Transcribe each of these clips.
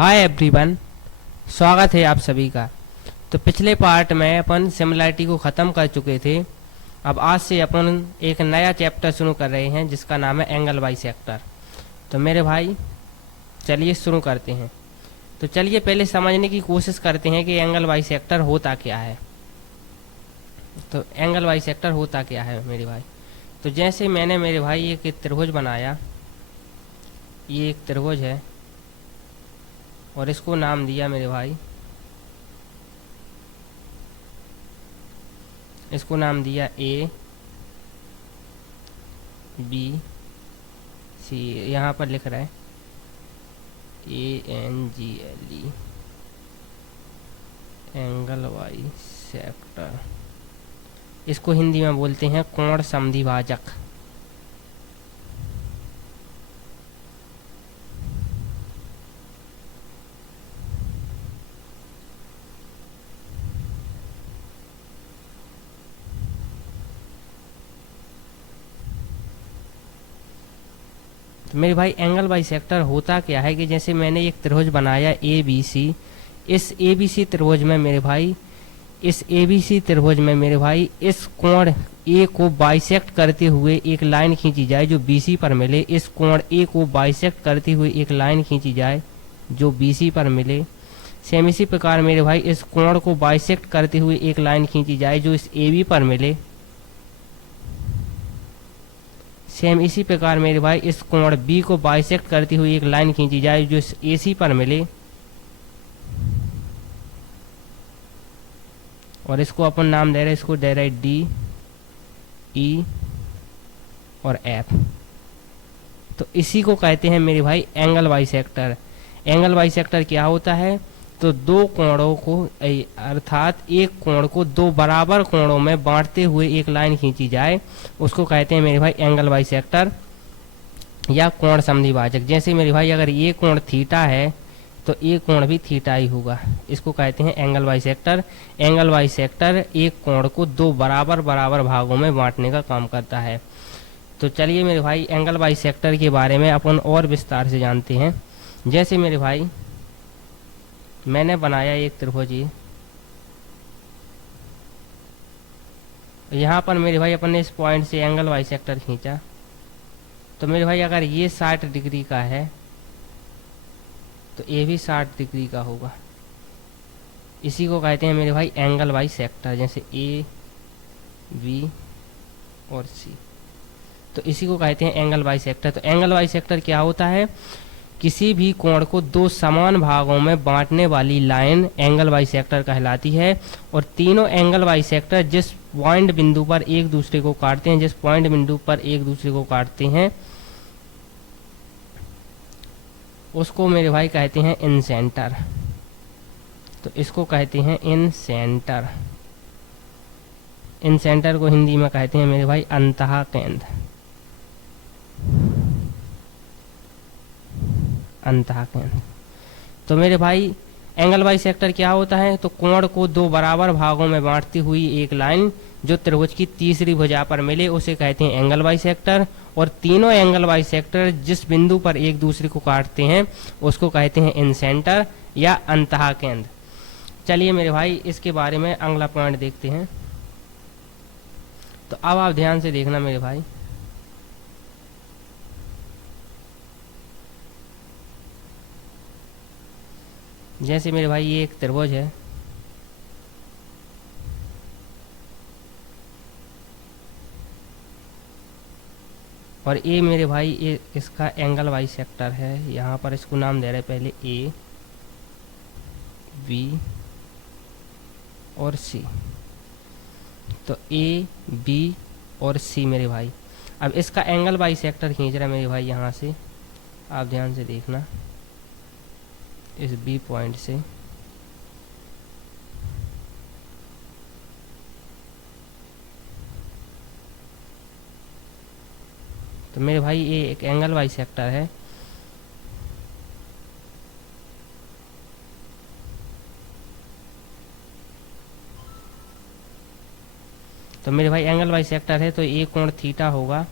Hi everyone, स्वागत है आप सभी का। तो पिछले पार्ट में अपन सिमिलरिटी को ख़त्म कर चुके थे। अब आज से अपन एक नया चैप्टर शुरू कर रहे हैं जिसका नाम है एंगल बाइसेक्टर। तो मेरे भाई चलिए शुरू करते हैं। तो चलिए पहले समझने की कोशिश करते हैं कि एंगल बाइसेक्टर होता क्या है। तो एंगल बाइसेक्टर होता क्या है मेरे भाई। तो जैसे मैंने मेरे भाई एक त्रिभुज बनाया, ये एक त्रिभुज है और इसको नाम दिया मेरे भाई, इसको नाम दिया ए बी सी। यहाँ पर लिख रहा है ANGLE, एंगल बाइसेक्टर। इसको हिंदी में बोलते हैं कोण समद्विभाजक। तो मेरे भाई एंगल बाइसेक्टर होता क्या है कि जैसे मैंने एक त्रिभुज बनाया ABC। इस ABC त्रिभुज में मेरे भाई, इस ABC त्रिभुज में मेरे भाई इस कोण A को बाइसेक्ट करते हुए एक लाइन खींची जाए जो BC पर मिले। इस कोण A को बाइसेक्ट करते हुए एक लाइन खींची जाए जो BC पर मिले। सेम इसी प्रकार मेरे भाई इस कोण को बाइसेक्ट करते हुए एक लाइन खींची जाए जो इस AB पर मिले। सेम इसी प्रकार मेरे भाई इस कोण B को बाइसेक्ट करती हुई एक लाइन खींची जाए जो इस AC पर मिले। और इसको अपन नाम दे रहे हैं, इसको दे रहे D, E और F। तो इसी को कहते हैं मेरे भाई एंगल बाइसेक्टर। एंगल बाइसेक्टर क्या होता है? तो दो कोणों को अर्थात एक कोण को दो बराबर कोणों में बांटते हुए एक लाइन खींची जाए, उसको कहते हैं मेरे भाई एंगल बाइसेक्टर या कोण समद्विभाजक। जैसे मेरे भाई अगर ये कोण थीटा है तो ये कोण भी थीटा ही होगा, इसको कहते हैं एंगल बाइसेक्टर। एंगल बाइसेक्टर एक कोण को दो बराबर भागों में बांटने का काम करता है। तो चलिए मेरे भाई एंगल बाइसेक्टर के बारे में अपन और विस्तार से जानते हैं। जैसे मेरे भाई मैंने बनाया एक त्रिभुज, यहाँ पर मेरे भाई अपन ने इस पॉइंट से एंगल बाइसेक्टर खींचा। तो मेरे भाई अगर ये 60 डिग्री का है तो ये भी 60 डिग्री का होगा। इसी को कहते हैं मेरे भाई एंगल बाइसेक्टर, जैसे A B और C। तो इसी को कहते हैं एंगल बाइसेक्टर। तो एंगल बाइसेक्टर क्या होता है? किसी भी कोण को दो समान भागों में बांटने वाली लाइन एंगल बाइसेक्टर कहलाती है। और तीनों एंगल बाइसेक्टर जिस पॉइंट बिंदु पर एक दूसरे को काटते हैं, जिस पॉइंट बिंदु पर एक दूसरे को काटते हैं उसको मेरे भाई कहते हैं इन सेंटर। तो इसको कहते हैं इन सेंटर। इन सेंटर को हिंदी में कहते हैं मेरे भाई अंतः केंद्र। अंतः केंद्र। तो मेरे भाई एंगल बाइसेक्टर क्या होता है? तो कोण को दो बराबर भागों में बांटती हुई एक लाइन जो त्रिभुज की तीसरी भुजा पर मिले उसे कहते हैं एंगल बाइसेक्टर। और तीनों एंगल बाइसेक्टर जिस बिंदु पर एक दूसरे को काटते हैं उसको कहते हैं इन सेंटर या अंतः केंद्र। चलिए मेरे भाई इसके बारे में अगला पॉइंट देखते हैं। तो अब आप ध्यान से देखना मेरे भाई। जैसे मेरे भाई ये एक त्रिभुज है, और ये मेरे भाई ये इसका एंगल बाइसेक्टर है। यहाँ पर इसको नाम दे रहे हैं पहले A B और C। तो A B और C मेरे भाई। अब इसका एंगल बाइसेक्टर खींच रहा है मेरे भाई यहाँ से, आप ध्यान से देखना, इस B पॉइंट से। तो मेरे भाई ये एक एंगल बाइसेक्टर है। तो मेरे भाई एंगल बाइसेक्टर है तो ये कोण थीटा होगा,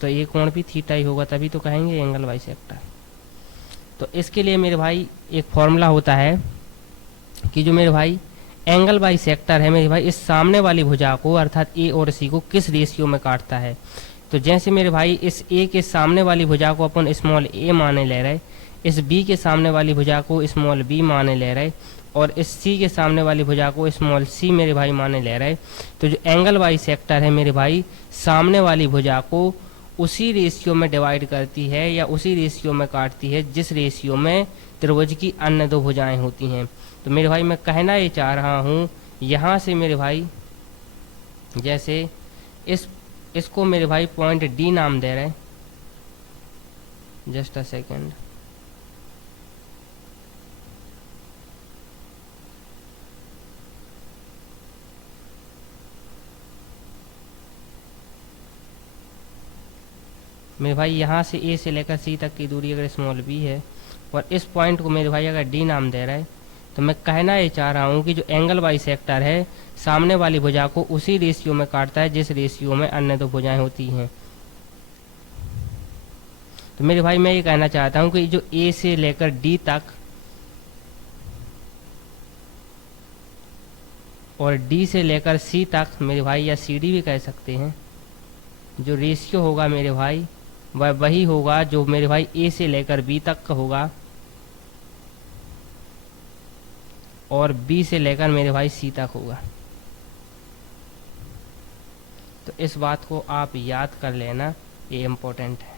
तो ये कोण भी थीटा ही होगा, तभी तो कहेंगे एंगल बाइसेक्टर। तो इसके लिए मेरे भाई एक फॉर्मूला होता है कि जो मेरे भाई एंगल बाई सेक्टर है मेरे भाई, इस सामने वाली भुजा को अर्थात ए और सी को किस रेशियो में काटता है। तो जैसे मेरे भाई इस ए के सामने वाली भुजा को अपन स्मॉल ए माने ले रहे, इस बी के सामने वाली भुजा को स्मॉल बी माने ले रहे, और इस सी के सामने वाली भुजा को स्मॉल सी मेरे भाई माने ले रहे, तो जो एंगल बाई सेक्टर है मेरे भाई, सामने वाली भुजा को उसी रेशियो में डिवाइड करती है या उसी रेशियो में काटती है जिस रेशियो में त्रिभुज की अन्य दो भुजाएं होती हैं। तो मेरे भाई मैं कहना ये चाह रहा हूँ, यहाँ से मेरे भाई जैसे इसको मेरे भाई पॉइंट डी नाम दे रहे, जस्ट अ सेकेंड, मेरे भाई यहाँ से ए से लेकर सी तक की दूरी अगर स्मॉल बी है और इस पॉइंट को मेरे भाई अगर डी नाम दे रहा है, तो मैं कहना ये चाह रहा हूँ कि जो एंगल बाई सेक्टर है सामने वाली भुजा को उसी रेशियो में काटता है जिस रेशियो में अन्य दो भुजाएं होती हैं। तो मेरे भाई मैं ये कहना चाहता हूँ कि जो ए से लेकर डी तक और डी से लेकर सी तक मेरे भाई, या सी डी भी कह सकते हैं, जो रेशियो होगा मेरे भाई वह वही होगा जो मेरे भाई ए से लेकर बी तक का होगा और बी से लेकर मेरे भाई सी तक होगा। तो इस बात को आप याद कर लेना, ये इम्पोर्टेंट है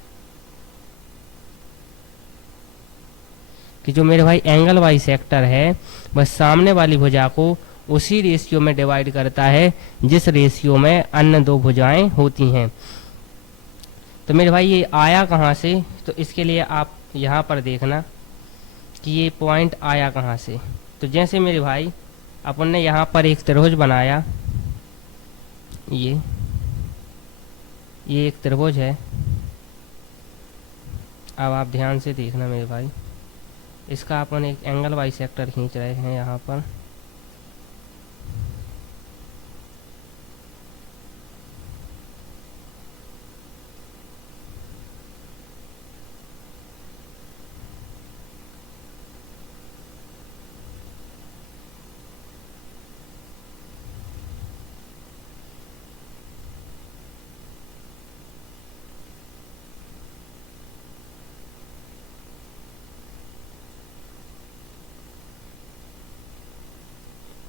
कि जो मेरे भाई एंगल बाई सेक्टर है वह सामने वाली भुजा को उसी रेशियो में डिवाइड करता है जिस रेशियो में अन्य दो भुजाएं होती हैं। तो मेरे भाई ये आया कहाँ से, तो इसके लिए आप यहाँ पर देखना कि ये पॉइंट आया कहाँ से। तो जैसे मेरे भाई अपन ने यहाँ पर एक त्रिभुज बनाया, ये एक त्रिभुज है। अब आप ध्यान से देखना मेरे भाई, इसका अपन एक एंगल बाई सेक्टर खींच रहे हैं यहाँ पर।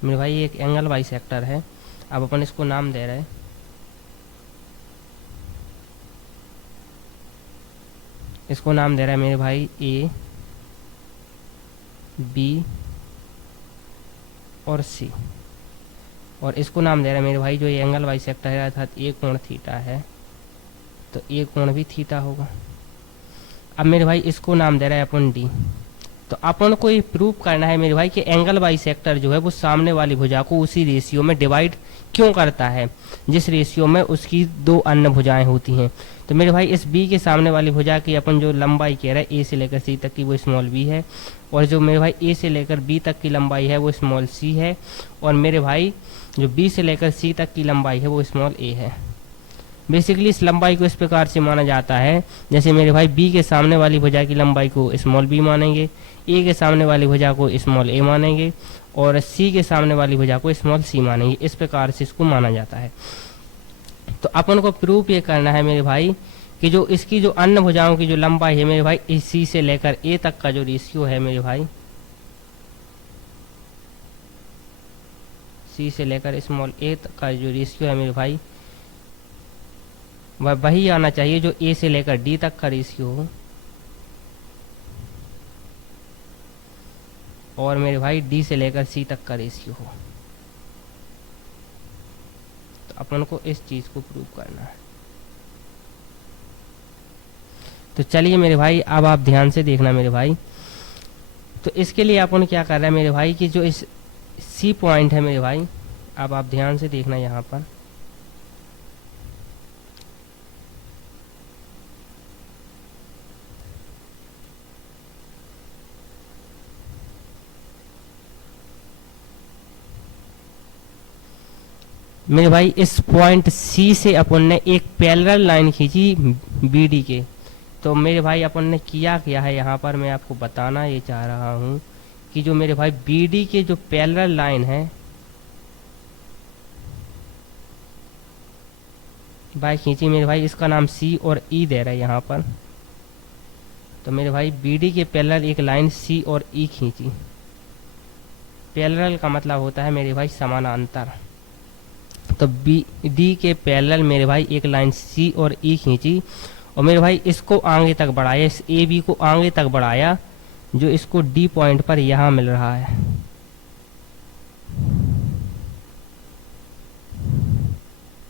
मेरे भाई एक एंगल बाई सेक्टर है। अब अपन इसको नाम दे रहे हैं, इसको नाम दे रहा है मेरे भाई ए, बी और सी, और इसको नाम दे रहा है मेरे भाई जो ये एंगल बाई सेक्टर है अर्थात ए कोण थीटा है, तो ए कोण भी थीटा होगा। अब मेरे भाई इसको नाम दे रहा है अपन डी। तो अपन को ये प्रूव करना है मेरे भाई कि एंगल बाई सेक्टर जो है वो सामने वाली भुजा को उसी रेशियो में डिवाइड क्यों करता है जिस रेशियो में उसकी दो अन्य भुजाएं होती हैं। तो मेरे भाई इस बी के सामने वाली भुजा की अपन जो लंबाई कह रहे हैं ए से लेकर सी तक की वो स्मॉल बी है, और जो मेरे भाई ए से लेकर बी तक की लंबाई है वो स्मॉल सी है, और मेरे भाई जो बी से लेकर सी तक की लंबाई है वो स्मॉल ए है। बेसिकली इस लंबाई को इस प्रकार से माना जाता है जैसे मेरे भाई बी के सामने वाली भुजा की लंबाई को स्मॉल बी मानेंगे, ए के सामने वाली भुजा को स्मॉल ए मानेंगे, और सी के सामने वाली भुजा को स्मॉल सी मानेंगे। इस प्रकार से इसको माना जाता है। तो अपन को प्रूफ ये करना है मेरे भाई कि जो इसकी जो अन्य भुजाओं की जो लंबाई है मेरे भाई, इस सी से लेकर ए तक का जो रेशियो है मेरे भाई, सी से लेकर स्मॉल ए तक का जो रेशियो है मेरे भाई, वह वही आना चाहिए जो ए से लेकर डी तक का रेशियो हो, और मेरे भाई डी से लेकर सी तक का रेशियो हो। तो अपन को इस चीज को प्रूव करना है। तो चलिए मेरे भाई अब आप ध्यान से देखना मेरे भाई। तो इसके लिए अपन क्या कर रहे हैं मेरे भाई कि जो इस सी पॉइंट है मेरे भाई, अब आप ध्यान से देखना यहाँ पर, मेरे भाई इस पॉइंट सी से अपन ने एक पैरेलल लाइन खींची बी डी के। तो मेरे भाई अपन ने किया क्या है यहाँ पर, मैं आपको बताना ये चाह रहा हूँ कि जो मेरे भाई BD के जो पैरेलल लाइन है भाई खींची मेरे भाई, इसका नाम C और E दे रहा है यहाँ पर। तो मेरे भाई BD के पैरेलल एक लाइन C और E खींची। पैरेलल का मतलब होता है मेरे भाई समानांतर। तो BD के पैरेलल मेरे भाई एक लाइन C और E खींची और मेरे भाई इसको आगे तक बढ़ाया, इस AB को आगे तक बढ़ाया जो इसको D पॉइंट पर यहाँ मिल रहा है।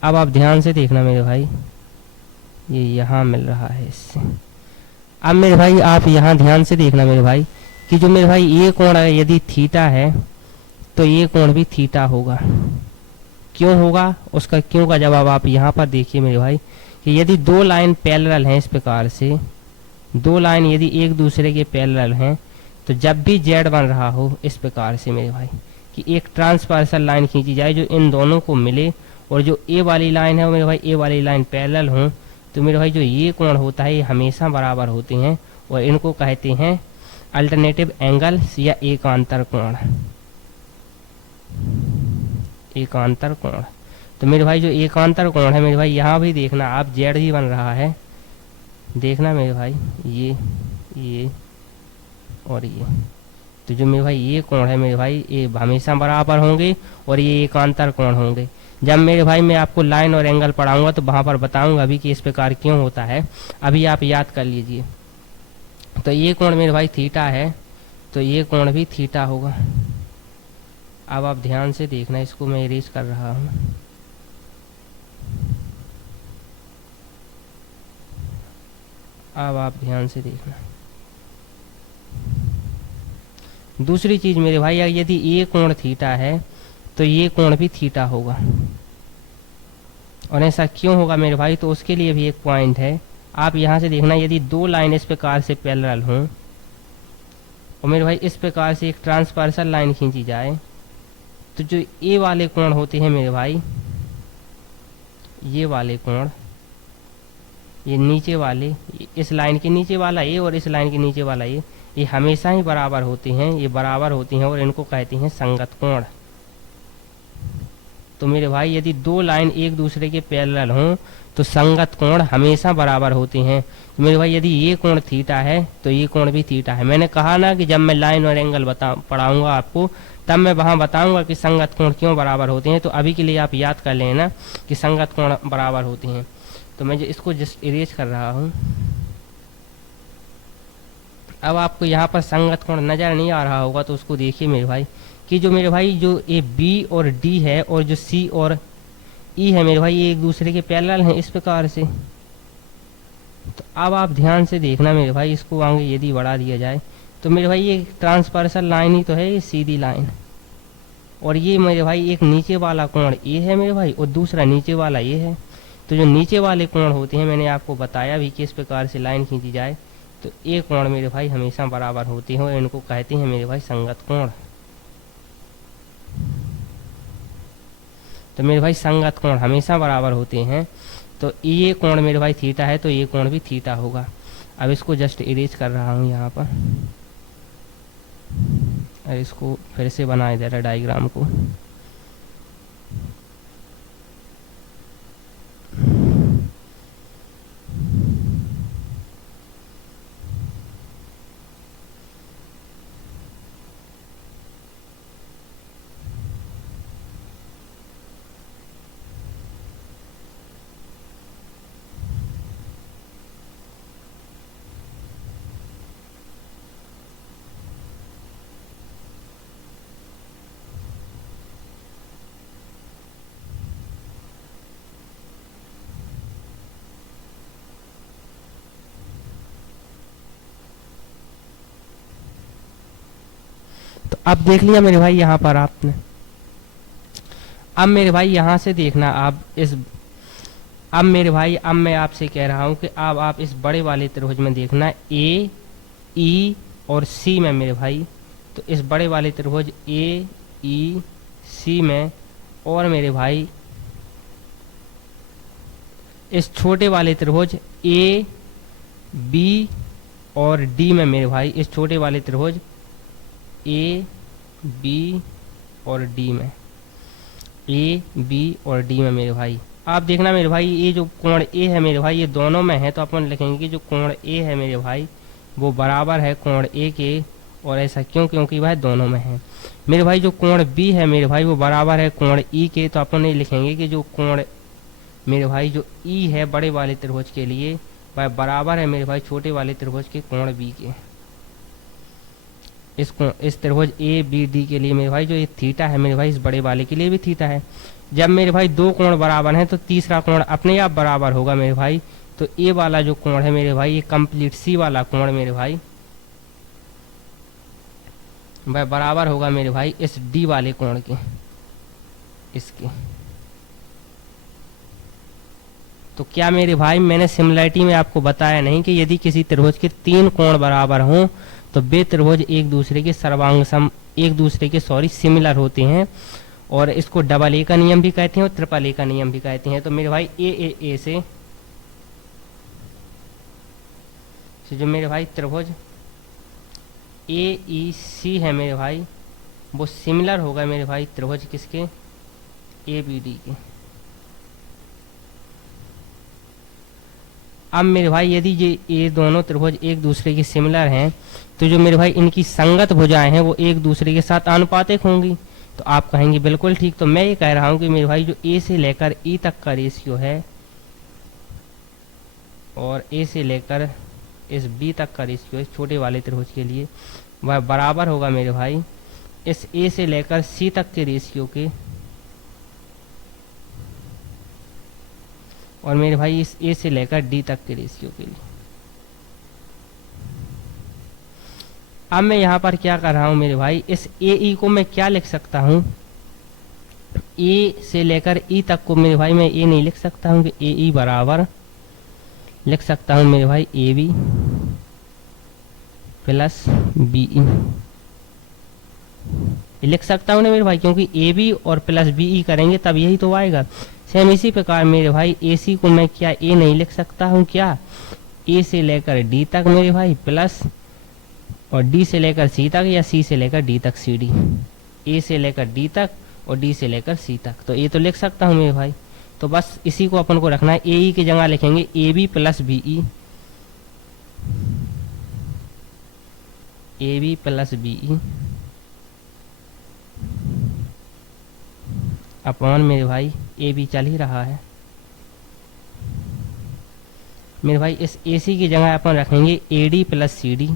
अब आप ध्यान से देखना मेरे भाई, ये यहाँ मिल रहा है इससे। अब मेरे भाई आप यहाँ ध्यान से देखना मेरे भाई कि जो मेरे भाई ये कोण है यदि थीटा है तो ये कोण भी थीटा होगा। क्यों होगा, उसका क्यों का जवाब आप यहाँ पर देखिए मेरे भाई कि यदि दो लाइन पैरेलल हैं, इस प्रकार से दो लाइन यदि एक दूसरे के पैरेलल हैं तो जब भी Z बन रहा हो इस प्रकार से मेरे भाई कि एक ट्रांसवर्सल लाइन खींची जाए जो इन दोनों को मिले और जो A वाली लाइन है मेरे भाई A वाली लाइन पैरेलल हो, तो मेरे भाई जो ये कोण होता है ये हमेशा बराबर होते हैं और इनको कहते हैं अल्टरनेटिव एंगल्स या एकांतर कोण। एकांतर कोण। तो मेरे भाई जो एकांतर कोण है मेरे भाई यहाँ भी देखना आप, Z ही बन रहा है, देखना मेरे भाई ये और ये। तो जो मेरे भाई ये कोण है मेरे भाई ये हमेशा बराबर होंगे और ये एकांतर कोण होंगे। जब मेरे भाई मैं आपको लाइन और एंगल पढ़ाऊंगा तो वहाँ पर बताऊंगा अभी कि इस प्रकार क्यों होता है, अभी आप याद कर लीजिए। तो ये कोण मेरे भाई थीटा है तो ये कोण भी थीटा होगा। अब आप ध्यान से देखना, इसको मैं इरेज कर रहा हूँ। अब आप ध्यान से देखना। दूसरी चीज मेरे भाई यदि ये कोण थीटा है तो ये कोण भी थीटा होगा। और ऐसा क्यों होगा मेरे भाई, तो उसके लिए भी एक पॉइंट है। आप यहाँ से देखना, यदि दो लाइन इस प्रकार से पैरेलल हों और मेरे भाई इस प्रकार से एक ट्रांसवर्सल लाइन खींची जाए तो जो ए वाले कोण होते हैं मेरे भाई, ये वाले कोण, ये नीचे वाले, इस लाइन के नीचे वाला ए और इस लाइन के नीचे वाला ये हमेशा ही बराबर होते हैं, ये बराबर होती हैं और इनको कहते हैं संगत कोण। तो मेरे भाई यदि दो लाइन एक दूसरे के पैरेलल हों तो संगत कोण हमेशा बराबर होते हैं। तो मेरे भाई यदि ये कोण थीटा है तो ये कोण भी थीटा है। मैंने कहा ना कि जब मैं लाइन और एंगल पढ़ाऊंगा आपको तब मैं वहाँ बताऊंगा कि संगत कोण क्यों बराबर होते हैं। तो अभी के लिए आप याद कर लेना कि संगत कोण बराबर होते हैं। तो मैं इसको जस्ट इरेज कर रहा हूँ। अब आपको यहाँ पर संगत कोण नज़र नहीं आ रहा होगा तो उसको देखिए मेरे भाई कि जो मेरे भाई जो ये B और D है और जो C और E है मेरे भाई ये एक दूसरे के पैरेलल हैं इस प्रकार से। तो अब आप ध्यान से देखना मेरे भाई, इसको आगे यदि बढ़ा दिया जाए तो मेरे भाई ये ट्रांसवर्सल लाइन ही तो है, ये सीधी लाइन। और ये मेरे भाई एक नीचे वाला कोण ये है मेरे भाई और दूसरा नीचे वाला ये है। तो जो नीचे वाले कोण होते हैं मैंने आपको बताया भी किस प्रकार से लाइन खींची जाए तो ये कोण मेरे भाई हमेशा बराबर होते हैं और इनको कहते हैं मेरे भाई संगत कोण। तो मेरे भाई संगत कोण हमेशा बराबर होते हैं। तो ये कोण मेरे भाई थीटा है तो ये कोण भी थीटा होगा। अब इसको जस्ट इरेज कर रहा हूँ यहाँ पर और इसको फिर से बनाए दे रहा डायग्राम को। तो अब देख लिया मेरे भाई यहाँ पर आपने। अब मेरे भाई यहाँ से देखना आप अब मेरे भाई अब मैं आपसे कह रहा हूँ कि अब आप इस बड़े वाले त्रिभुज में देखना A, E और C में मेरे भाई। तो इस बड़े वाले त्रिभुज A, E, C में और मेरे भाई इस छोटे वाले त्रिभुज A, बी और डी में मेरे भाई, इस छोटे वाले त्रिभुज ए बी और डी में, ए बी और डी में मेरे भाई, आप देखना मेरे भाई ये जो कोण ए है मेरे भाई ये दोनों में है, तो अपन लिखेंगे कि जो कोण ए है मेरे भाई वो बराबर है कोण ए के, और ऐसा क्यों, क्योंकि वह दोनों में है। मेरे भाई जो कोण बी है मेरे भाई वो बराबर है कोण ई के, तो अपन ये लिखेंगे कि जो कोण मेरे भाई जो ई है बड़े वाले त्रिभुज के लिए वह बराबर है मेरे भाई छोटे वाले त्रिभुज के कोण बी के। इस त्रिभुज ए बी डी के लिए मेरे भाई जो ये थीटा है मेरे भाई इस बड़े वाले के लिए भी थीटा है। जब मेरे भाई दो कोण बराबर हैं तो तीसरा कोण अपने आप बराबर होगा मेरे भाई, तो ए वाला जो कोण है मेरे भाई ये कंप्लीट सी वाला कोण मेरे भाई वह बराबर होगा मेरे भाई इस डी वाले कोण के, इसके। तो क्या मेरे भाई मैंने सिमिलरिटी में आपको बताया नहीं कि यदि किसी त्रिभुज के तीन कोण बराबर हों तो वे त्रिभुज एक दूसरे के सिमिलर होते हैं, और इसको डबल ए का नियम भी कहते हैं और ट्रिपल ए का नियम भी कहते हैं। तो मेरे भाई ए से जो मेरे भाई त्रिभुज ए ई सी है मेरे भाई वो सिमिलर होगा मेरे भाई त्रिभुज किसके, ए बी डी के। अब मेरे भाई यदि ये दोनों त्रिभुज एक दूसरे के सिमिलर हैं तो जो मेरे भाई इनकी संगत भुजाएं हैं वो एक दूसरे के साथ आनुपातिक होंगी। तो आप कहेंगे बिल्कुल ठीक, तो मैं ये कह रहा हूं कि मेरे भाई जो ए से लेकर ई तक का रेशियो है और ए से लेकर इस बी तक का रेशियो इस छोटे वाले त्रिभुज के लिए वह बराबर होगा मेरे भाई इस ए से लेकर सी तक के रेशियो के, और मेरे भाई इस ए से लेकर डी तक के रेशियो के लिए। अब मैं यहाँ पर क्या कर रहा हूँ मेरे भाई, इस ए ई को मैं क्या लिख सकता हूँ, ए से लेकर ई तक को मेरे भाई मैं ए नहीं लिख सकता हूँ कि ए ई बराबर लिख सकता हूँ मेरे भाई A B plus B E लिख सकता हूँ ना मेरे भाई, क्योंकि ए बी और प्लस बी ई करेंगे तब यही तो आएगा। सेम इसी प्रकार मेरे भाई ए सी को मैं क्या ए नहीं लिख सकता हूँ, क्या ए से लेकर डी तक मेरे भाई प्लस और डी से लेकर सी तक या सी से लेकर डी तक सी डी, ए से लेकर डी तक और डी से लेकर सी तक, तो ये तो लिख सकता हूँ मेरे भाई। तो बस इसी को अपन को रखना है, ए ई की जगह लिखेंगे A B plus B E, A B plus B E upon मेरे भाई ए बी चल ही रहा है मेरे भाई। इस ए सी की जगह अपन रखेंगे A D plus C D,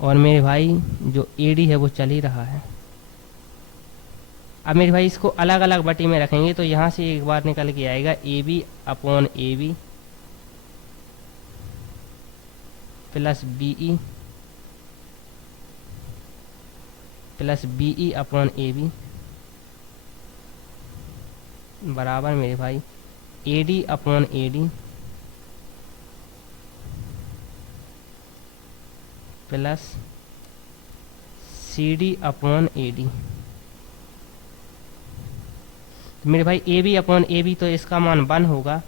और मेरे भाई जो ए डी है वो चल ही रहा है। अब मेरे भाई इसको अलग अलग बटी में रखेंगे तो यहाँ से एक बार निकल के आएगा A B upon A B plus B E plus B E upon A B बराबर मेरे भाई A D upon A D plus C D upon A D. मेरे भाई A B upon A B तो इसका मान 1 होगा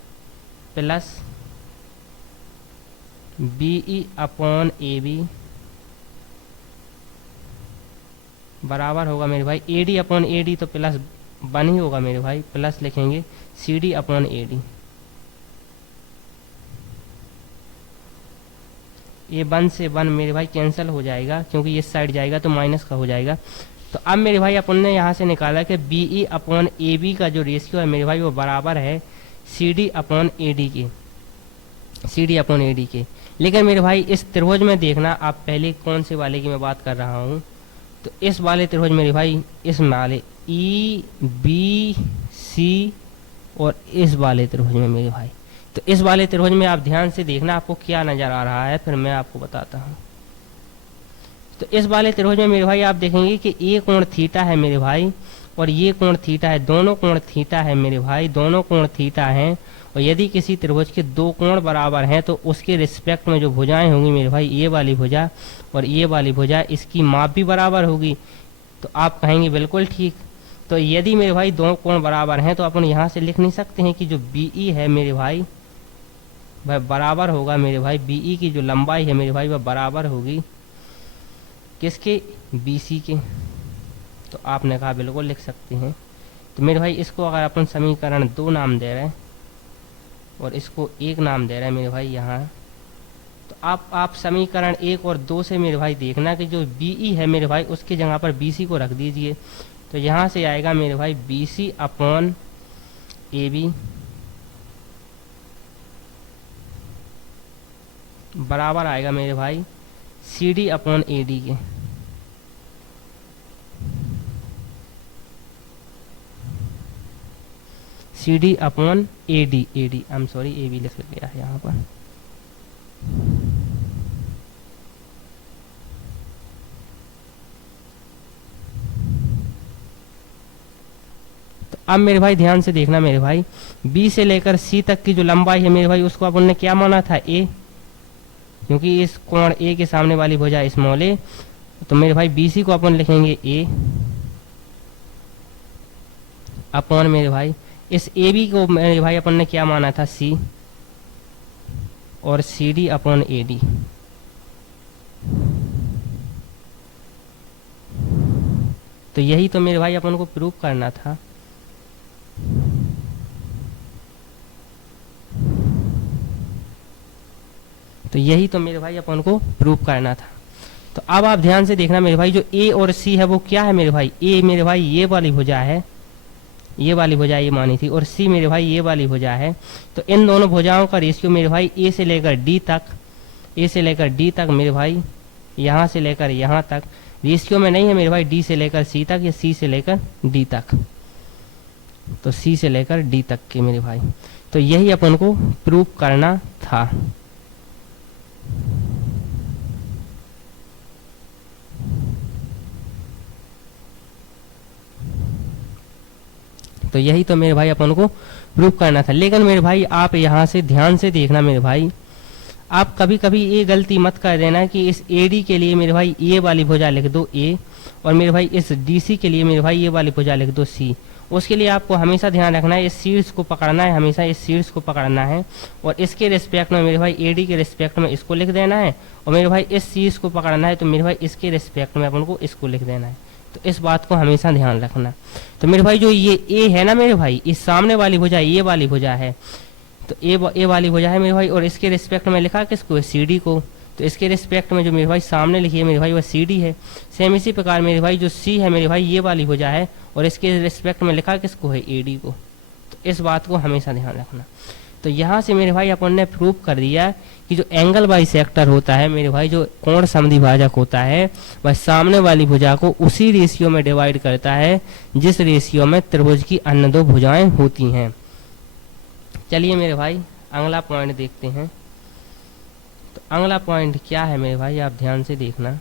प्लस बी ई upon ए B बराबर होगा मेरे भाई A D upon A D तो प्लस 1 ही होगा मेरे भाई, प्लस लिखेंगे C D upon A D. ये 1 से 1 मेरे भाई कैंसिल हो जाएगा क्योंकि इस साइड जाएगा तो माइनस का हो जाएगा। तो अब मेरे भाई अपन ने यहाँ से निकाला कि बी ई अपॉन ए बी का जो रेशियो है मेरे भाई वो बराबर है सी डी अपॉन ए डी के, सी डी अपॉन ए डी के। लेकिन मेरे भाई इस त्रिभुज में देखना आप पहले कौन से वाले की मैं बात कर रहा हूँ, तो इस वाले त्रिभुज मेरे भाई इस वाले ई बी सी और इस वाले त्रिभुज में मेरे भाई, तो इस वाले त्रिभुज में आप ध्यान से देखना आपको क्या नजर आ रहा है, फिर मैं आपको बताता हूँ। तो इस वाले त्रिभुज में मेरे भाई आप देखेंगे कि ये कोण थीटा है मेरे भाई और ये कोण थीटा है, दोनों कोण थीटा है मेरे भाई, दोनों कोण थीटा हैं। और यदि किसी त्रिभुज के दो कोण बराबर हैं तो उसके रिस्पेक्ट में जो भुजाएं होंगी मेरे भाई, ये वाली भुजा और ये वाली भुजा, इसकी माप भी बराबर होगी। तो आप कहेंगे बिल्कुल ठीक, तो यदि मेरे भाई दो कोण बराबर हैं तो अपन यहाँ से लिख नहीं सकते हैं कि जो BE है मेरे भाई वह बराबर होगा मेरे भाई, BE की जो लंबाई है मेरे भाई वह बराबर होगी किसके, BC के। तो आपने कहा बिल्कुल लिख सकते हैं। तो मेरे भाई इसको अगर अपन समीकरण 2 नाम दे रहे हैं और इसको 1 नाम दे रहे हैं मेरे भाई यहाँ, तो आप समीकरण 1 और 2 से मेरे भाई देखना कि जो BE है मेरे भाई उसकी जगह पर BC को रख दीजिए। तो यहाँ से आएगा मेरे भाई BC अपॉन AB बराबर आएगा मेरे भाई CD अपॉन AD के। CD upon AD, I am sorry AB लिख गया है यहाँ पर। तो अब मेरे भाई ध्यान से देखना मेरे भाई, B से लेकर C तक की जो लंबाई है मेरे भाई उसको अपन ने क्या माना था, A, क्योंकि इस कोण A के सामने वाली भुजा स्मॉल a, तो मेरे भाई BC को अपन लिखेंगे A अपॉन मेरे भाई इस AB को मेरे भाई अपन ने क्या माना था, C, और CD अपॉन AD। तो यही तो मेरे भाई अपन को प्रूव करना था। तो यही तो मेरे भाई अपन को प्रूव करना था। तो अब आप ध्यान से देखना मेरे भाई, जो A और C है वो क्या है मेरे भाई, A मेरे भाई ये वाली भुजा है, ये वाली भुजा ये मानी थी, और C मेरे भाई ये वाली भुजा है। तो इन दोनों भुजाओं का रेशियो मेरे भाई A से लेकर D तक, A से लेकर D तक मेरे भाई, यहाँ से लेकर यहाँ तक रेशियो में नहीं है मेरे भाई D से लेकर C तक या C से लेकर D तक, तो C से लेकर D तक के मेरे भाई। तो यही अपन को प्रूव करना था। तो यही तो मेरे भाई अपन को प्रूव करना था। लेकिन मेरे भाई आप यहाँ से ध्यान से देखना मेरे भाई, आप कभी कभी ये गलती मत कर देना कि इस AD के लिए मेरे भाई ये वाली भुजा लिख दो A, और मेरे भाई इस DC के लिए मेरे भाई ये वाली भुजा लिख दो C। उसके लिए आपको हमेशा ध्यान रखना है, इस शीर्ष को पकड़ना है, हमेशा इस शीर्ष को पकड़ना है, और इसके रिस्पेक्ट में मेरे भाई AD के रिस्पेक्ट में इसको लिख देना है, और मेरे भाई इस शीर्ष को पकड़ना है तो मेरे भाई इसके रिस्पेक्ट में अपन को इसको लिख देना है। तो इस बात को हमेशा ध्यान रखना। तो मेरे भाई जो ये A है ना मेरे भाई, इस सामने वाली भुजा ये वाली भुजा है, तो ए वाली भुजा है मेरे भाई, और इसके रिस्पेक्ट में लिखा किसको है, CD को। तो इसके रिस्पेक्ट में जो मेरे भाई सामने लिखी है मेरे भाई वह CD है। सेम इसी प्रकार मेरे भाई जो C है मेरे भाई ये वाली भुजा है, और इसके रिस्पेक्ट में लिखा किसको है, AD को। तो इस बात को हमेशा ध्यान रखना। तो यहाँ से मेरे भाई अपन ने प्रूव कर दिया कि जो एंगल बाइसेक्टर होता है मेरे भाई, जो कोण समद्विभाजक होता है, वह सामने वाली भुजा को उसी रेशियो में डिवाइड करता है जिस रेशियो में त्रिभुज की अन्य दो भुजाएं होती हैं। चलिए मेरे भाई अगला पॉइंट देखते हैं। तो अगला पॉइंट क्या है मेरे भाई, आप ध्यान से देखना।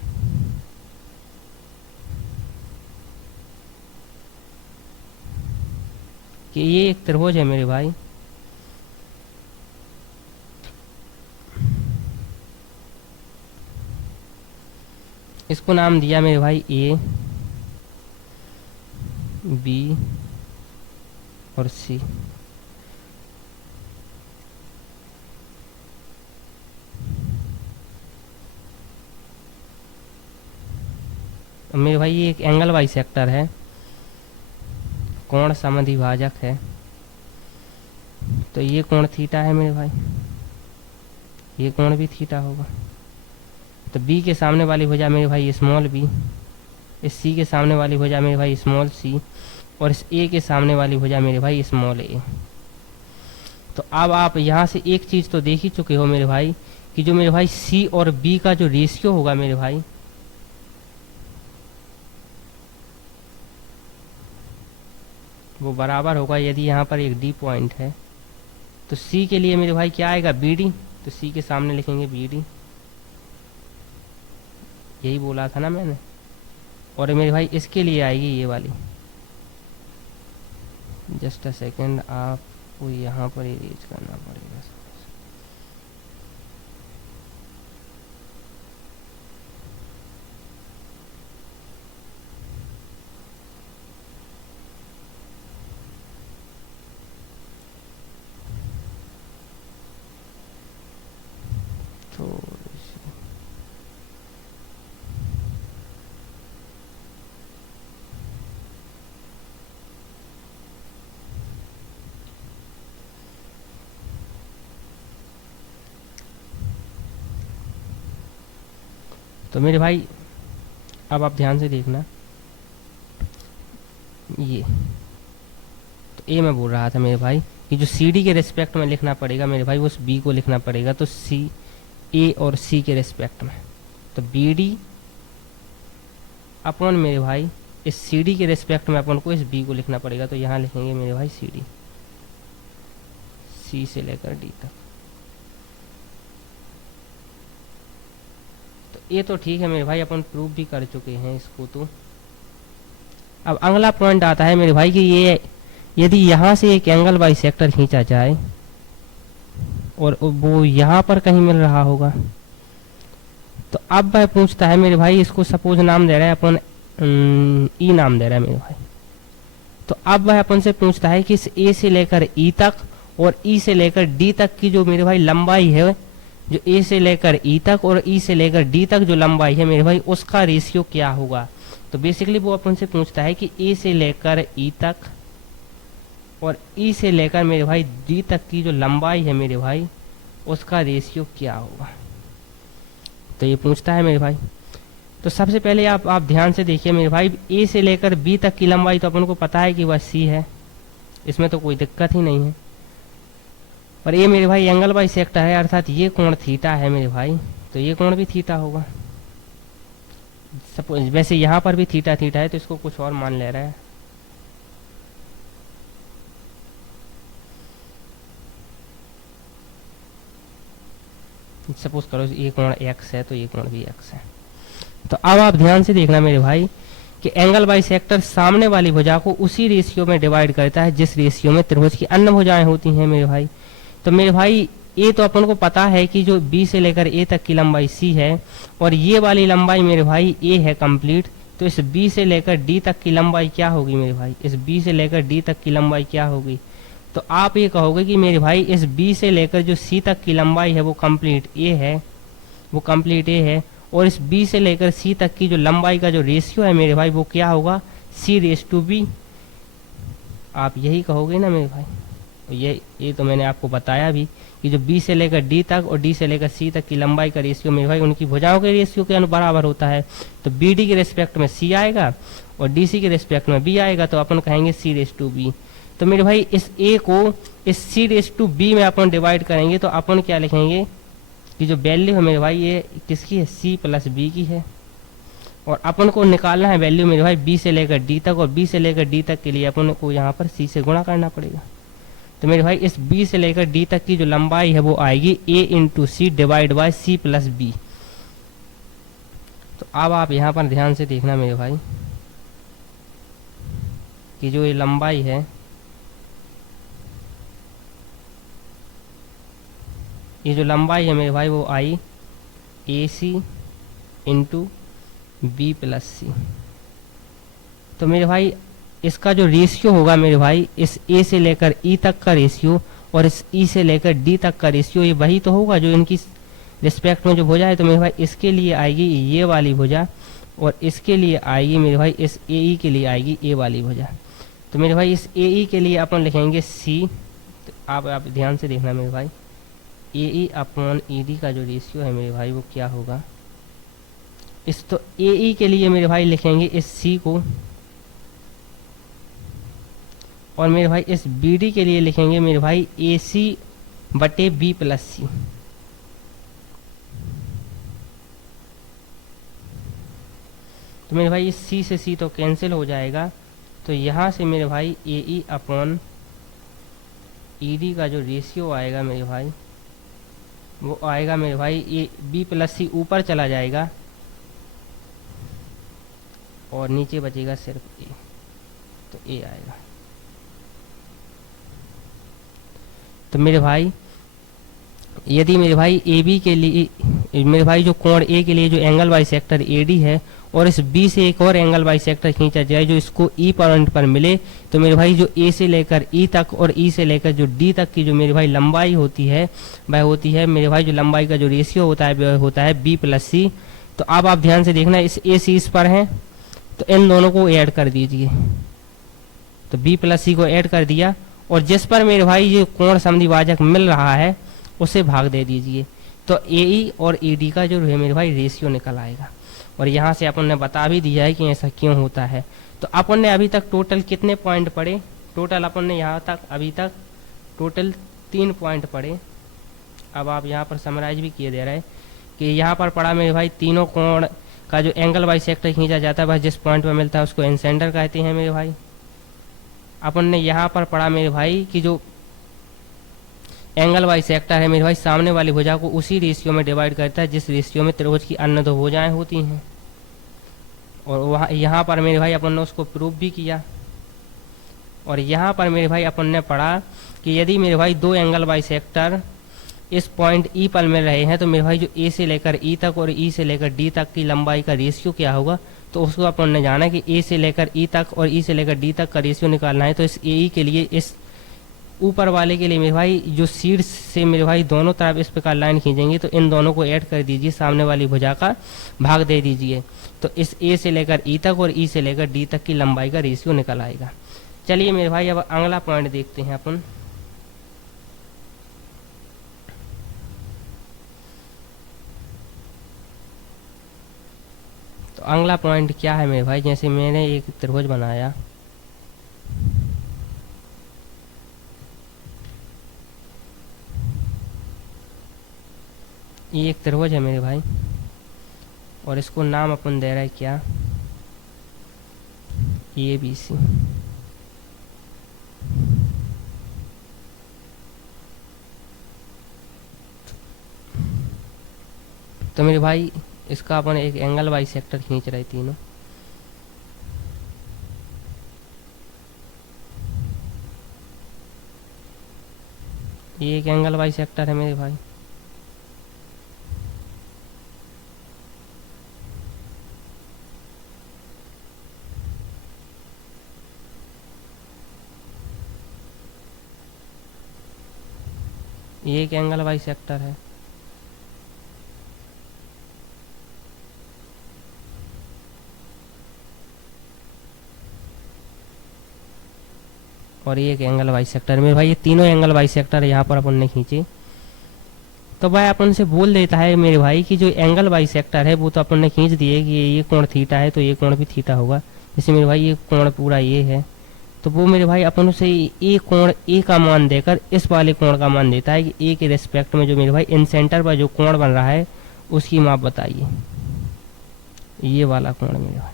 कि ये एक त्रिभुज है मेरे भाई, इसको नाम दिया मेरे भाई A, B और C। मेरे भाई ये एक एंगल बाइसेक्टर है, कोण समद्विभाजक है। तो ये कोण थीटा है मेरे भाई, ये कोण भी थीटा होगा। तो B के सामने वाली भुजा मेरे भाई स्मॉल b, इस C के सामने वाली भुजा मेरे भाई स्मॉल c, और इस A के सामने वाली भुजा मेरे भाई स्मॉल a। तो अब आप यहाँ से एक चीज़ तो देख ही चुके हो मेरे भाई कि जो मेरे भाई C और B का जो रेशियो होगा मेरे भाई, वो बराबर होगा यदि यहाँ पर एक D पॉइंट है। तो C के लिए मेरे भाई क्या आएगा, BD। तो C के सामने लिखेंगे BD, यही बोला था ना मैंने। और मेरे भाई इसके लिए आएगी ये वाली, जस्ट अ सेकेंड, आपको यहाँ पर इरेज करना पड़ेगा। तो मेरे भाई अब आप ध्यान से देखना, ये तो ए मैं बोल रहा था मेरे भाई कि जो सी डी के रिस्पेक्ट में लिखना पड़ेगा मेरे भाई वो उस बी को लिखना पड़ेगा, तो सी ए और सी के रिस्पेक्ट में, तो बी डी अपन मेरे भाई इस सी डी के रिस्पेक्ट में अपन को इस बी को लिखना पड़ेगा। तो यहाँ लिखेंगे मेरे भाई सी डी, सी से लेकर डी तक। तो ये तो ठीक है मेरे भाई, अपन प्रूव भी कर चुके हैं इसको। तो अब अगला पॉइंट आता है मेरे भाई कि ये यदि यहाँ से एक एंगल बाइसेक्टर खींचा जाए और वो यहाँ पर कहीं मिल रहा होगा, तो अब वह पूछता है मेरे भाई, इसको सपोज नाम दे रहा है अपन, ई नाम दे रहा है मेरे भाई। तो अब वह अपन से पूछता है कि इस ए से लेकर ई तक और ई से लेकर डी तक की जो मेरे भाई लंबाई है, जो ए से लेकर ई तक और ई से लेकर डी तक जो लंबाई है मेरे भाई, उसका रेशियो क्या होगा। तो बेसिकली वो अपन से पूछता है कि ए से लेकर ई तक और ई से लेकर मेरे भाई डी तक की जो लंबाई है मेरे भाई, उसका रेशियो क्या होगा। तो ये पूछता है मेरे भाई। तो सबसे पहले आप ध्यान से देखिए मेरे भाई, ए से लेकर बी तक की लंबाई तो अपन को पता है कि वह सी है, इसमें तो कोई दिक्कत ही नहीं है। पर ये मेरे भाई एंगल बाइसेक्टर है, अर्थात ये कोण थीटा है मेरे भाई, तो ये कोण भी थीटा होगा। सपोज वैसे यहाँ पर भी थीटा थीटा है, तो इसको कुछ और मान ले रहा है। सपोज करो ये कोण x है, तो ये कोण भी x है। तो अब आप ध्यान से देखना मेरे भाई कि एंगल बाइसेक्टर सामने वाली भुजा को उसी रेशियो में डिवाइड करता है जिस रेशियो में त्रिभुज की अन्य भुजाएं होती हैं मेरे भाई। तो मेरे भाई ये तो अपन को पता है कि जो b से लेकर a तक की लंबाई c है और ये वाली लंबाई मेरे भाई a है कंप्लीट, तो इस b से लेकर d तक की लंबाई क्या होगी मेरे भाई, इस b से लेकर d तक की लंबाई क्या होगी। तो आप ये कहोगे कि मेरे भाई इस b से लेकर जो c तक की लंबाई है वो कंप्लीट a है, वो कंप्लीट a है, और इस b से लेकर c तक की जो लंबाई का जो रेशियो है मेरे भाई वो क्या होगा, c/b। आप यही कहोगे ना मेरे भाई। ये तो मैंने आपको बताया भी कि जो b से लेकर d तक और d से लेकर c तक की लंबाई का रेशियो मेरे भाई उनकी भुजाओं के रेशियो के बराबर होता है। तो bd के रेस्पेक्ट में c आएगा और dc के रेस्पेक्ट में b आएगा, तो अपन कहेंगे c/b। तो मेरे भाई इस a को इस c/b में अपन डिवाइड करेंगे, तो अपन क्या लिखेंगे कि जो वैल्यू है मेरे भाई ये किसकी है, c+b की है। और अपन को निकालना है वैल्यू मेरे भाई b से लेकर d तक, और b से लेकर d तक के लिए अपन को यहाँ पर c से गुणा करना पड़ेगा। तो मेरे भाई इस b से लेकर d तक की जो लंबाई है वो आएगी a × c divide by c+b। तो अब आप यहाँ पर ध्यान से देखना मेरे भाई कि जो ये लंबाई है, ये जो लंबाई है मेरे भाई वो आई AC × b+c। तो मेरे भाई इसका जो रेशियो होगा मेरे भाई, इस a से लेकर e तक का रेशियो और इस e से लेकर d तक का रेशियो, ये वही तो होगा जो इनकी रिस्पेक्ट में जो भुजा है। तो मेरे भाई इसके लिए आएगी ये वाली भुजा और इसके लिए आएगी मेरे भाई इस AE के लिए आएगी a वाली भुजा। तो मेरे भाई इस AE के लिए अपन लिखेंगे c। तो आप ध्यान से देखना मेरे भाई, AE/ED का जो रेशियो है मेरे भाई वो क्या होगा, इस तो AE के लिए मेरे भाई लिखेंगे इस c को, और मेरे भाई इस BD के लिए लिखेंगे मेरे भाई AC/B+c। तो मेरे भाई इस c से c तो कैंसिल हो जाएगा, तो यहाँ से मेरे भाई AE/ED का जो रेशियो आएगा मेरे भाई वो आएगा मेरे भाई B+c ऊपर चला जाएगा और नीचे बचेगा सिर्फ a, तो a आएगा। तो मेरे भाई यदि मेरे भाई AB के लिए मेरे भाई जो कोण A के लिए जो एंगल बाइसेक्टर AD है और इस B से एक और एंगल बाइसेक्टर खींचा जाए जो इसको E पॉइंट पर मिले, तो मेरे भाई जो A से लेकर E तक और E से लेकर जो D तक की जो मेरे भाई लंबाई होती है वह होती है मेरे भाई जो लंबाई का जो रेशियो होता है वह होता है B+c। तो अब आप ध्यान से देखना, इस AC इस पर है तो इन दोनों को ऐड कर दीजिए, तो B+c को ऐड कर दिया और जिस पर मेरे भाई ये कोण समद्विभाजक मिल रहा है उसे भाग दे दीजिए, तो AE और AD का जो है मेरे भाई रेशियो निकल आएगा। और यहाँ से अपन ने बता भी दिया है कि ऐसा क्यों होता है। तो अपन ने अभी तक टोटल कितने पॉइंट पढ़े, टोटल अपन ने यहाँ तक अभी तक टोटल 3 पॉइंट पढ़े। अब आप यहाँ पर समराइज भी किए दे रहे हैं कि यहाँ पर पढ़ा मेरे भाई तीनों कोण का जो एंगल बाइसेक्टर खींचा जाता है बस जिस पॉइंट पर मिलता है उसको इंसेंटर कहते हैं मेरे भाई। अपन ने यहाँ पर पढ़ा मेरे भाई कि जो एंगल बाइसेक्टर है मेरे भाई सामने वाली भुजा को उसी रेशियो में डिवाइड करता है जिस रेशियो में त्रिभुज की अन्य दो भुजाएं होती हैं। और वहाँ यहाँ पर मेरे भाई अपन ने उसको प्रूव भी किया। और यहाँ पर मेरे भाई अपन ने पढ़ा कि यदि मेरे भाई दो एंगल बाइसेक्टर इस पॉइंट ई पर मिल रहे हैं तो मेरे भाई जो ए से लेकर ई तक और ई से लेकर डी तक की लंबाई का रेशियो क्या होगा, तो उसको अपन ने जाना कि ए से लेकर ई तक और ई से लेकर डी तक का रेशियो निकालना है। तो इस ए ई के लिए, इस ऊपर वाले के लिए मेरे भाई जो शीर्ष से मेरे भाई दोनों तरफ इस प्रकार लाइन खींचेंगे तो इन दोनों को ऐड कर दीजिए, सामने वाली भुजा का भाग दे दीजिए, तो इस ए से लेकर ई तक और ई से लेकर डी तक की लंबाई का रेशियो निकल आएगा। चलिए मेरे भाई अब अगला पॉइंट देखते हैं अपन। तो अगला पॉइंट क्या है मेरे भाई, जैसे मैंने एक त्रिभुज बनाया, ये एक त्रिभुज है मेरे भाई और इसको नाम अपन दे रहा है क्या, ए बी सी। तो मेरे भाई इसका अपन एक एंगल बाइसेक्टर खींच रहे तीनों। ये एक एंगल बाइसेक्टर है मेरे भाई। ये एक एंगल बाइसेक्टर है। और ये एक एंगल बाइसेक्टर मेरे भाई, ये तीनों एंगल बाइसेक्टर यहाँ पर अपन ने खींचे। तो भाई अपन से बोल देता है मेरे भाई कि जो एंगल बाइसेक्टर है वो तो अपन ने खींच दिए कि ये कोण थीटा है तो ये कोण भी थीटा होगा। जैसे मेरे भाई ये कोण पूरा ये है, तो वो मेरे भाई अपन से ए कोण ए का मान देकर इस वाले कोण का मान देता है कि ए के रेस्पेक्ट में जो मेरे भाई इन सेंटर पर जो कोण बन रहा है उसकी माप बताइए। ये वाला कोण मेरे भाई,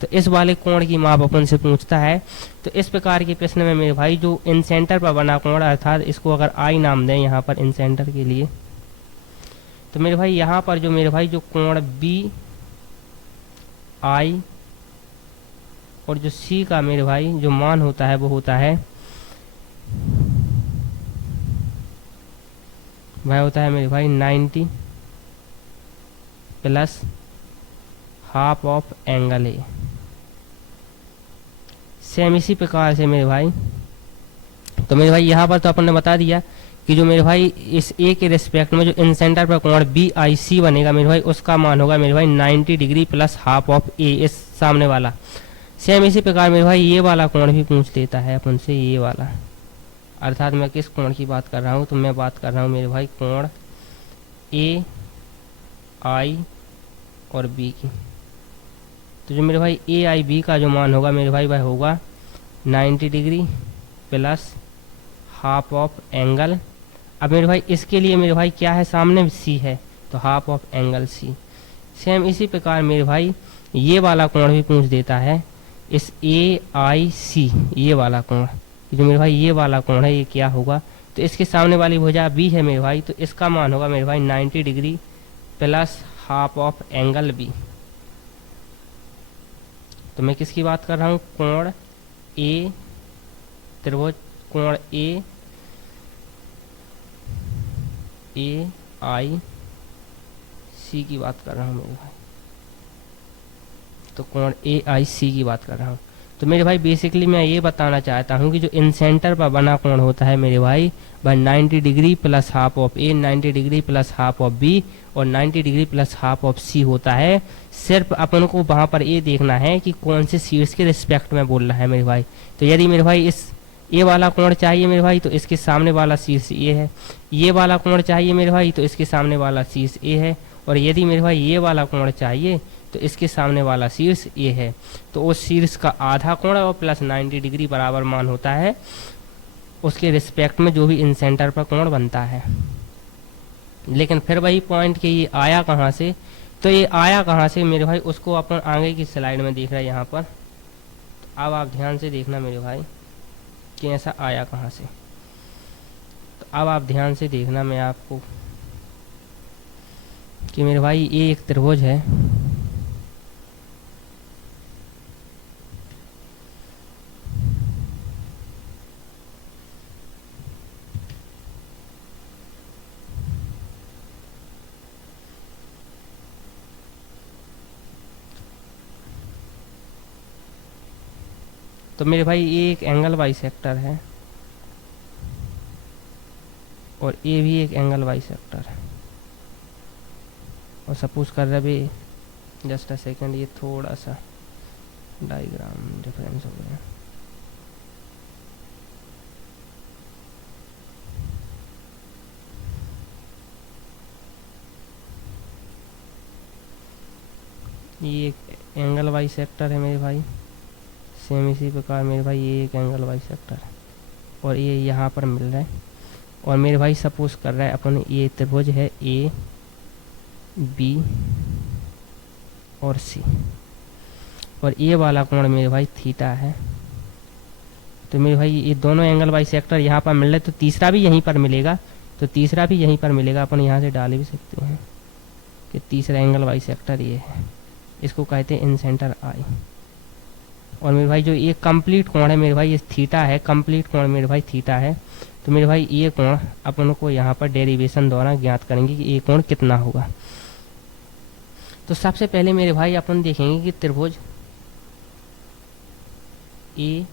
तो इस वाले कोण की माप अपन से पूछता है। तो इस प्रकार के प्रश्न में मेरे भाई जो इन सेंटर पर बना कोण, अर्थात इसको अगर आई नाम दें यहाँ पर इन सेंटर के लिए, तो मेरे भाई यहाँ पर जो मेरे भाई जो कोण बी आई और जो सी का मेरे भाई जो मान होता है वो होता है मेरे भाई 90 plus half of angle A. Same इसी प्रकार से मेरे भाई, तो मेरे भाई यहाँ पर तो अपन ने बता दिया कि जो मेरे भाई इस ए के रिस्पेक्ट में जो इन सेंटर पर कोण बी आई सी बनेगा मेरे भाई उसका मान होगा मेरे भाई 90 डिग्री प्लस हाफ ऑफ ए, इस सामने वाला। सेम इसी प्रकार मेरे भाई ये वाला कोण भी पूछ देता है अपन से, ये वाला, अर्थात मैं किस कोण की बात कर रहा हूँ, तो मैं बात कर रहा हूँ मेरे भाई कोण ए आई और बी की। तो जो मेरे भाई ए आई बी का जो मान होगा मेरे भाई वह होगा 90 degree plus half of angle. अब मेरे भाई इसके लिए मेरे भाई क्या है, सामने सी है तो half of angle C. Same इसी प्रकार मेरे भाई ये वाला कोण भी पूछ देता है, इस ए आई सी ये वाला कोण, जो मेरे भाई ये वाला कोण है ये क्या होगा, तो इसके सामने वाली भुजा बी है मेरे भाई, तो इसका मान होगा मेरे भाई 90 degree plus half of angle B. तो मैं किसकी बात कर रहा हूँ, कोण ए त्रिभुज कोण ए आई सी की बात कर रहा हूँ मेरे भाई, तो कोण ए आई सी की बात कर रहा हूँ। तो मेरे भाई बेसिकली मैं ये बताना चाहता हूँ कि जो इन सेंटर पर बना कोण होता है मेरे भाई वह 90 degree plus half of A, 90 degree plus half of B और 90 degree plus half of C होता है। सिर्फ अपन को वहाँ पर ये देखना है कि कौन से शीर्ष के रिस्पेक्ट में बोल रहा है मेरे भाई। तो यदि मेरे भाई इस ये वाला कोण चाहिए मेरे भाई तो इसके सामने वाला शीर्ष ए है, ये वाला कोण चाहिए मेरे भाई तो इसके सामने वाला शीर्ष ए है, और यदि मेरे भाई ये वाला कोण चाहिए तो इसके सामने वाला शीर्ष ए है, तो उस शीर्ष का आधा कोण और प्लस 90 डिग्री बराबर मान होता है उसके रिस्पेक्ट में जो भी इन सेंटर पर कोण बनता है। लेकिन फिर वही पॉइंट कि ये आया कहाँ से, तो ये आया कहाँ से मेरे भाई, उसको अपन आगे की स्लाइड में देख रहे हैं यहाँ पर। तो अब आप ध्यान से देखना मेरे भाई कि ऐसा आया कहाँ से। तो अब आप ध्यान से देखना, मैं आपको कि मेरे भाई ये एक त्रिभुज है, तो मेरे भाई ये एक एंगल बाइसेक्टर है और ये भी एक एंगल बाइसेक्टर है। और सपोज कर रहे भी जस्ट अ सेकंड, ये थोड़ा सा डायग्राम डिफरेंस हो गया। ये एक एंगल बाइसेक्टर है मेरे भाई, सेम इसी प्रकार मेरे भाई ये एक एंगल बाइसेक्टर है और ये यहाँ पर मिल रहा है। और मेरे भाई सपोज कर रहा है अपन ये त्रिभुज है ए बी और सी, और ये वाला कोण मेरे भाई थीटा है। तो मेरे भाई ये दोनों एंगल बाइसेक्टर यहाँ पर मिल रहे, तो तीसरा भी यहीं पर मिलेगा, तो तीसरा भी यहीं पर मिलेगा। अपन यहाँ से डाल भी सकते हैं कि तीसरा एंगल बाइसेक्टर ये है, इसको कहते हैं इन सेंटर आई। और मेरे भाई जो ये कंप्लीट कोण है मेरे भाई, ये थीटा है, कंप्लीट कोण मेरे भाई थीटा है। तो मेरे भाई ये कोण अपन को यहाँ पर डेरिवेशन द्वारा ज्ञात करेंगे कि ये कोण कितना होगा। तो सबसे पहले मेरे भाई अपन देखेंगे कि त्रिभुज ए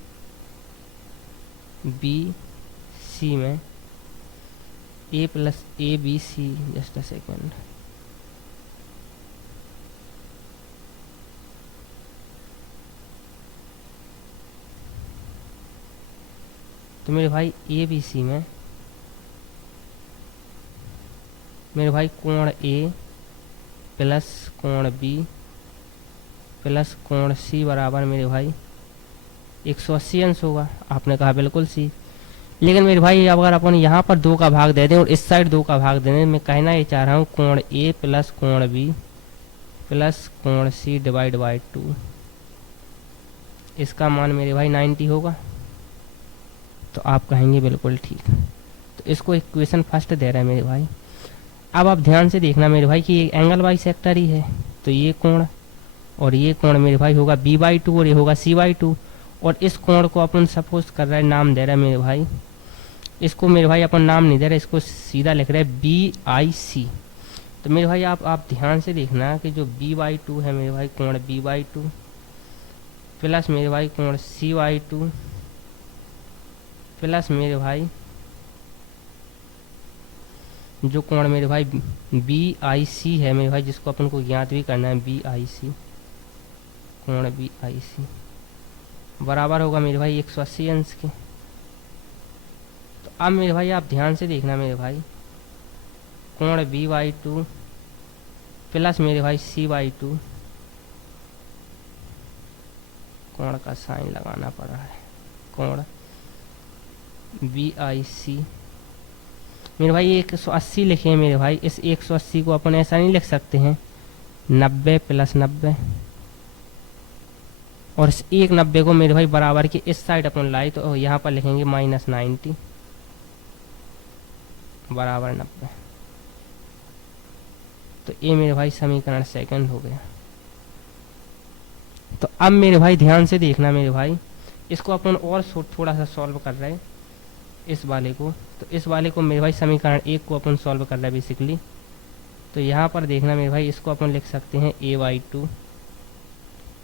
बी सी में a plus a b c, just a second, तो मेरे भाई ए बी सी में मेरे भाई कोण ए प्लस कोण बी प्लस कोण सी बराबर मेरे भाई 180 अंश होगा। आपने कहा बिल्कुल सी। लेकिन मेरे भाई अगर अपन यहाँ पर 2 का भाग दे दें और इस साइड 2 का भाग दे दें, मैं कहना ये चाह रहा हूँ कोण ए प्लस कोण बी प्लस कोण सी डिवाइड बाई 2, इसका मान मेरे भाई 90 होगा। तो आप कहेंगे बिल्कुल ठीक। तो इसको इक्वेशन फर्स्ट दे रहा है मेरे भाई। अब आप ध्यान से देखना मेरे भाई कि ये एंगल बाइसेक्टर ही है, तो ये कोण और ये कोण मेरे भाई होगा b/2 और ये होगा c/2। और इस कोण को अपन सपोज कर रहे हैं, नाम दे रहा है मेरे भाई, इसको मेरे भाई अपन नाम नहीं दे रहे, इसको सीधा लिख रहे हैं BIC। तो मेरे भाई आप ध्यान से देखना कि जो b/2 है मेरे भाई, कोण b/2 प्लस मेरे भाई कोण c/2 प्लस मेरे भाई जो कोण मेरे भाई BIC है मेरे भाई, जिसको अपन को ज्ञात भी करना है, BIC कोण BIC बराबर होगा मेरे भाई 180 अंश के। तो अब मेरे भाई आप ध्यान से देखना मेरे भाई, कोण b/2 प्लस मेरे भाई c/2, कोण का साइन लगाना पड़ रहा है, कोण BIC मेरे भाई 180 लिखे हैं मेरे भाई। इस 180 को अपन ऐसा नहीं लिख सकते हैं 90 प्लस 90, और इस 190 को मेरे भाई बराबर के इस साइड अपन लाए, तो यहाँ पर लिखेंगे -90 बराबर 90। तो ये मेरे भाई समीकरण सेकंड हो गया। तो अब मेरे भाई ध्यान से देखना मेरे भाई, इसको अपन और थोड़ा सा सॉल्व कर रहे हैं इस वाले को। तो इस वाले को मेरे भाई समीकरण 1 को अपन सॉल्व कर रहे हैं बेसिकली। तो यहाँ पर देखना मेरे भाई, इसको अपन लिख सकते हैं a/2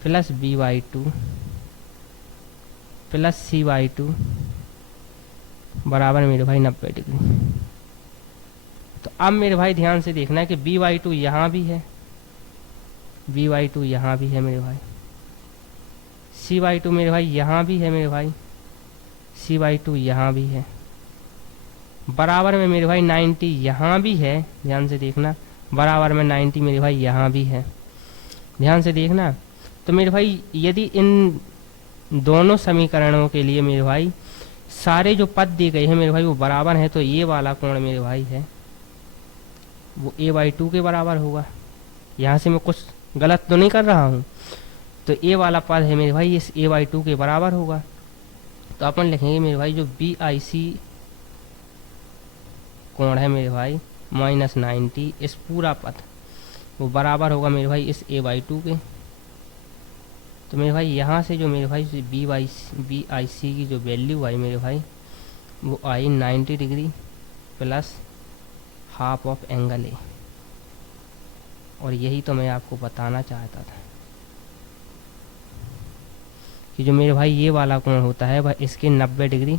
plus b/2 plus c/2 बराबर मेरे भाई 90 डिग्री। तो अब मेरे भाई ध्यान से देखना है कि b/2 यहाँ भी है, b/2 यहाँ भी है मेरे भाई, c/2 मेरे भाई यहाँ भी है मेरे भाई, c/2 यहाँ भी है, बराबर में मेरे भाई 90 यहाँ भी है, ध्यान से देखना, बराबर में 90 मेरे भाई यहाँ भी है। ध्यान से देखना। तो मेरे भाई यदि इन दोनों समीकरणों के लिए मेरे भाई सारे जो पद दिए गए हैं मेरे भाई वो बराबर हैं, तो ये वाला कोण मेरे भाई है वो a/2 के बराबर होगा। यहाँ से मैं कुछ गलत तो नहीं कर रहा हूँ। तो ए वाला पद है मेरे भाई इस a/2 के बराबर होगा। तो अपन लिखेंगे मेरे भाई जो BIC कोण है मेरे भाई -90, इस पूरा पद वो बराबर होगा मेरे भाई इस a/2 के। तो मेरे भाई यहाँ से जो मेरे भाई BIC की जो वैल्यू आई मेरे भाई वो आई 90 degree plus half of angle A. और यही तो मैं आपको बताना चाहता था कि जो मेरे भाई ये वाला कोण होता है वह इसके 90 डिग्री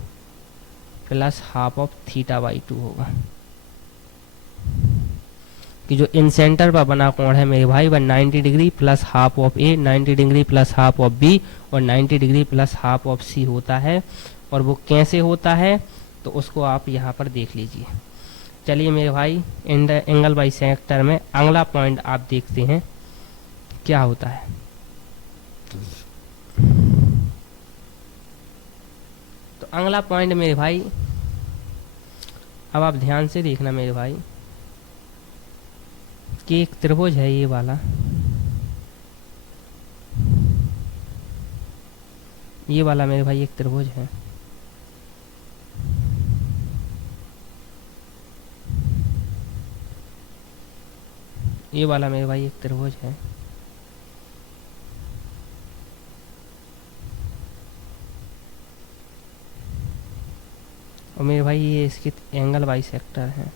प्लस हाफ ऑफ θ/2 होगा। कि जो इन सेंटर पर बना कोण है मेरे भाई वह 90 degree plus half of A, 90 degree plus half of B और 90 degree plus half of C होता है। और वो कैसे होता है तो उसको आप यहाँ पर देख लीजिए। चलिए मेरे भाई इन द एंगल बाइसेक्टर में अगला पॉइंट आप देखते हैं क्या होता है। तो अगला पॉइंट मेरे भाई अब आप ध्यान से देखना मेरे भाई कि एक त्रिभुज है ये वाला, ये वाला मेरे भाई एक त्रिभुज है। ये वाला मेरे भाई एक त्रिभुज है। और मेरे भाई ये इसके एंगल बाइसेक्टर है।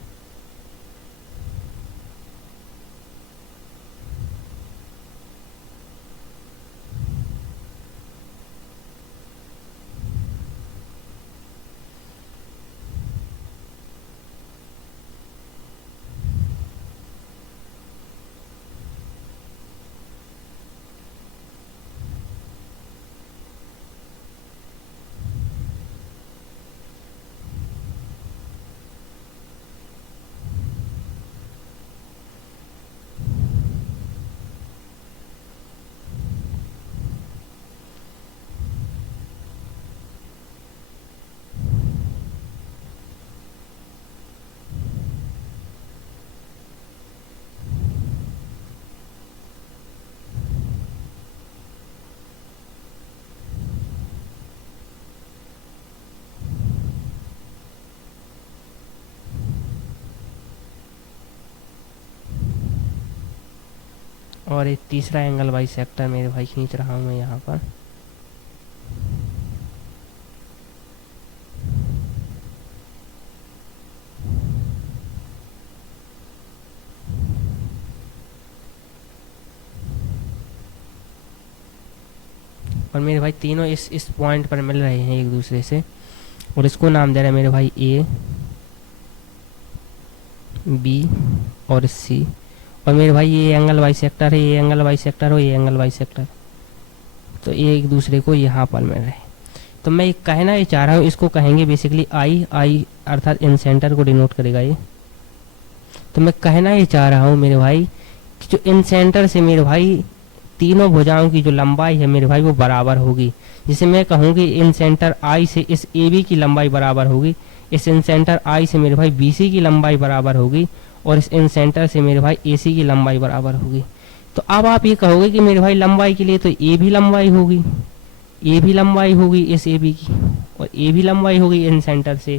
और एक तीसरा एंगल बाइसेक्टर मेरे भाई खींच रहा हूँ मैं यहाँ पर। और मेरे भाई तीनों इस पॉइंट पर मिल रहे हैं एक दूसरे से और इसको नाम दे रहे हैं मेरे भाई A, B और C। और मेरे भाई ये एंगल बाइसेक्टर है, ये एंगल बाइसेक्टर हो, ये एंगल बाइसेक्टर। तो ये एक दूसरे को यहाँ पर मिल रहे हैं। तो मैं कहना ये चाह रहा हूँ इसको कहेंगे बेसिकली I अर्थात इन सेंटर को डिनोट करेगा ये। तो मैं कहना ये चाह रहा हूँ मेरे भाई कि जो इन सेंटर से मेरे भाई तीनों भुजाओं की जो लंबाई है मेरे भाई वो बराबर होगी। जिसे मैं कहूँ कि इन सेंटर I से इस AB की लंबाई बराबर होगी, इस इन सेंटर I से मेरे भाई BC की लंबाई बराबर होगी और इस इन सेंटर से मेरे भाई AC की लंबाई बराबर होगी। तो अब आप ये कहोगे कि मेरे भाई लंबाई के लिए तो A भी लंबाई होगी, A भी लंबाई होगी इस AB की और A भी लंबाई होगी इन सेंटर से।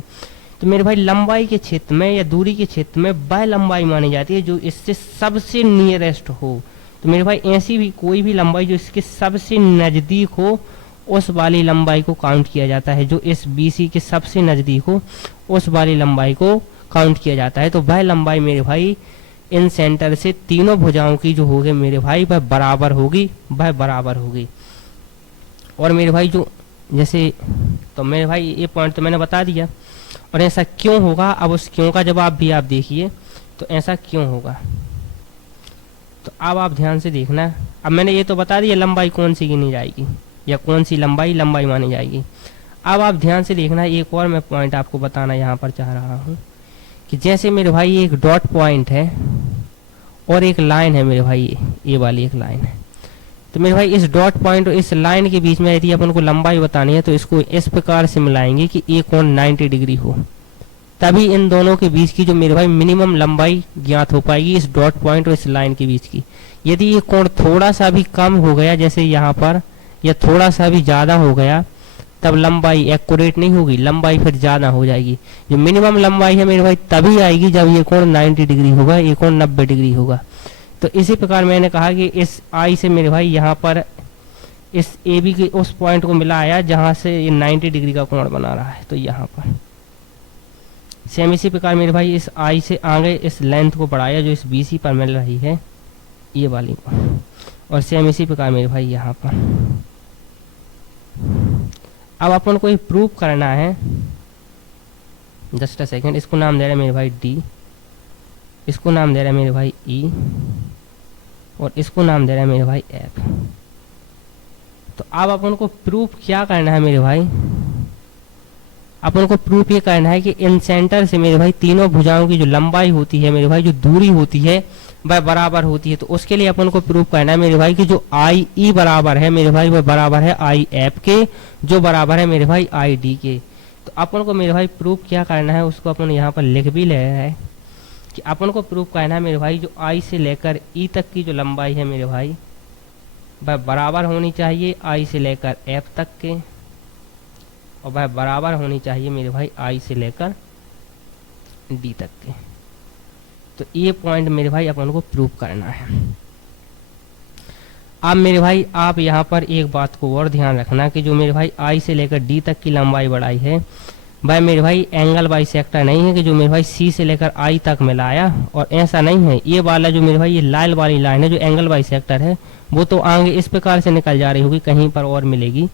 तो मेरे भाई लंबाई के क्षेत्र में या दूरी के क्षेत्र में वह लंबाई मानी जाती है जो इससे सबसे नियरेस्ट हो। तो मेरे भाई ऐसी भी कोई भी लंबाई जो इसके सबसे नज़दीक हो उस वाली लंबाई को काउंट किया जाता है। जो इस BC के सबसे नज़दीक हो उस वाली लंबाई को काउंट किया जाता है। तो वह लंबाई मेरे भाई इन सेंटर से तीनों भुजाओं की जो होगी मेरे भाई वह बराबर होगी, वह बराबर होगी। और मेरे भाई जो जैसे तो मेरे भाई ये पॉइंट तो मैंने बता दिया। और ऐसा क्यों होगा, अब उस क्यों का जवाब भी आप देखिए। तो ऐसा क्यों होगा तो अब आप ध्यान से देखना। अब मैंने ये तो बता दिया लंबाई कौन सी गिनी जाएगी या कौन सी लंबाई मानी जाएगी। अब आप ध्यान से देखना, एक और मैं पॉइंट आपको बताना यहाँ पर चाह रहा हूँ कि जैसे मेरे भाई एक डॉट पॉइंट है और एक लाइन है मेरे भाई, ये वाली एक लाइन है। तो मेरे भाई इस डॉट पॉइंट और इस लाइन के बीच में यदि अपन को लंबाई बतानी है तो इसको इस प्रकार से मिलाएंगे कि ये कोण 90 डिग्री हो, तभी इन दोनों के बीच की जो मेरे भाई मिनिमम लंबाई ज्ञात हो पाएगी इस डॉट पॉइंट और इस लाइन के बीच की। यदि ये कोण थोड़ा सा भी कम हो गया जैसे यहाँ पर, या थोड़ा सा भी ज़्यादा हो गया, तब लंबाई एक्यूरेट नहीं होगी, लंबाई फिर ज़्यादा हो जाएगी। जो मिनिमम लंबाई है मेरे भाई तभी आएगी जब ये कोण 90 डिग्री होगा, ये कोण 90 डिग्री होगा। तो इसी प्रकार मैंने कहा कि इस आई से मेरे भाई यहाँ पर इस ए बी के उस पॉइंट को मिलाया जहाँ से ये 90 डिग्री का कोण बना रहा है, तो यहाँ पर सेम इसी प्रकार मेरे भाई इस आई से आगे इस लेंथ को बढ़ाया जो इस BC पर मिल रही है ये वाली को, और सेम इसी प्रकार मेरे भाई यहाँ पर। अब अपन को ये प्रूव करना है, जस्ट अ सेकेंड, इसको नाम दे रहा है मेरे भाई D, इसको नाम दे रहा है मेरे भाई E, और इसको नाम दे रहा है मेरे भाई F। तो अब अपन को प्रूफ क्या करना है मेरे भाई, अपन को प्रूफ ये करना है कि इन सेंटर से मेरे भाई तीनों भुजाओं की जो लंबाई होती है मेरे भाई, जो दूरी होती है वह बराबर होती है। तो उसके लिए अपन को प्रूफ करना है मेरे भाई कि जो आई ई बराबर है मेरे भाई वह बराबर है आई एफ के, जो बराबर है मेरे भाई आई डी के। तो अपन को मेरे भाई प्रूफ क्या करना है उसको अपन यहाँ पर लिख भी ले रहे हैं कि अपन को प्रूफ करना है मेरे भाई जो आई से लेकर ई तक की जो लंबाई है मेरे भाई वह बराबर होनी चाहिए आई से लेकर एफ तक के, और वह बराबर होनी चाहिए मेरे भाई आई से लेकर डी तक के। तो ये पॉइंट मेरे भाई अपन को प्रूव करना है। अब मेरे भाई आप यहाँ पर एक बात को और ध्यान रखना कि जो मेरे भाई आई से लेकर डी तक की लंबाई बढ़ाई है वह मेरे भाई एंगल बाइसेक्टर नहीं है कि जो मेरे भाई सी से लेकर आई तक मिलाया, और ऐसा नहीं है। ये वाला जो मेरे भाई ये लाल वाली लाइन है जो एंगल बाइसेक्टर है वो तो आगे इस प्रकार से निकल जा रही होगी, कहीं पर और मिलेगी,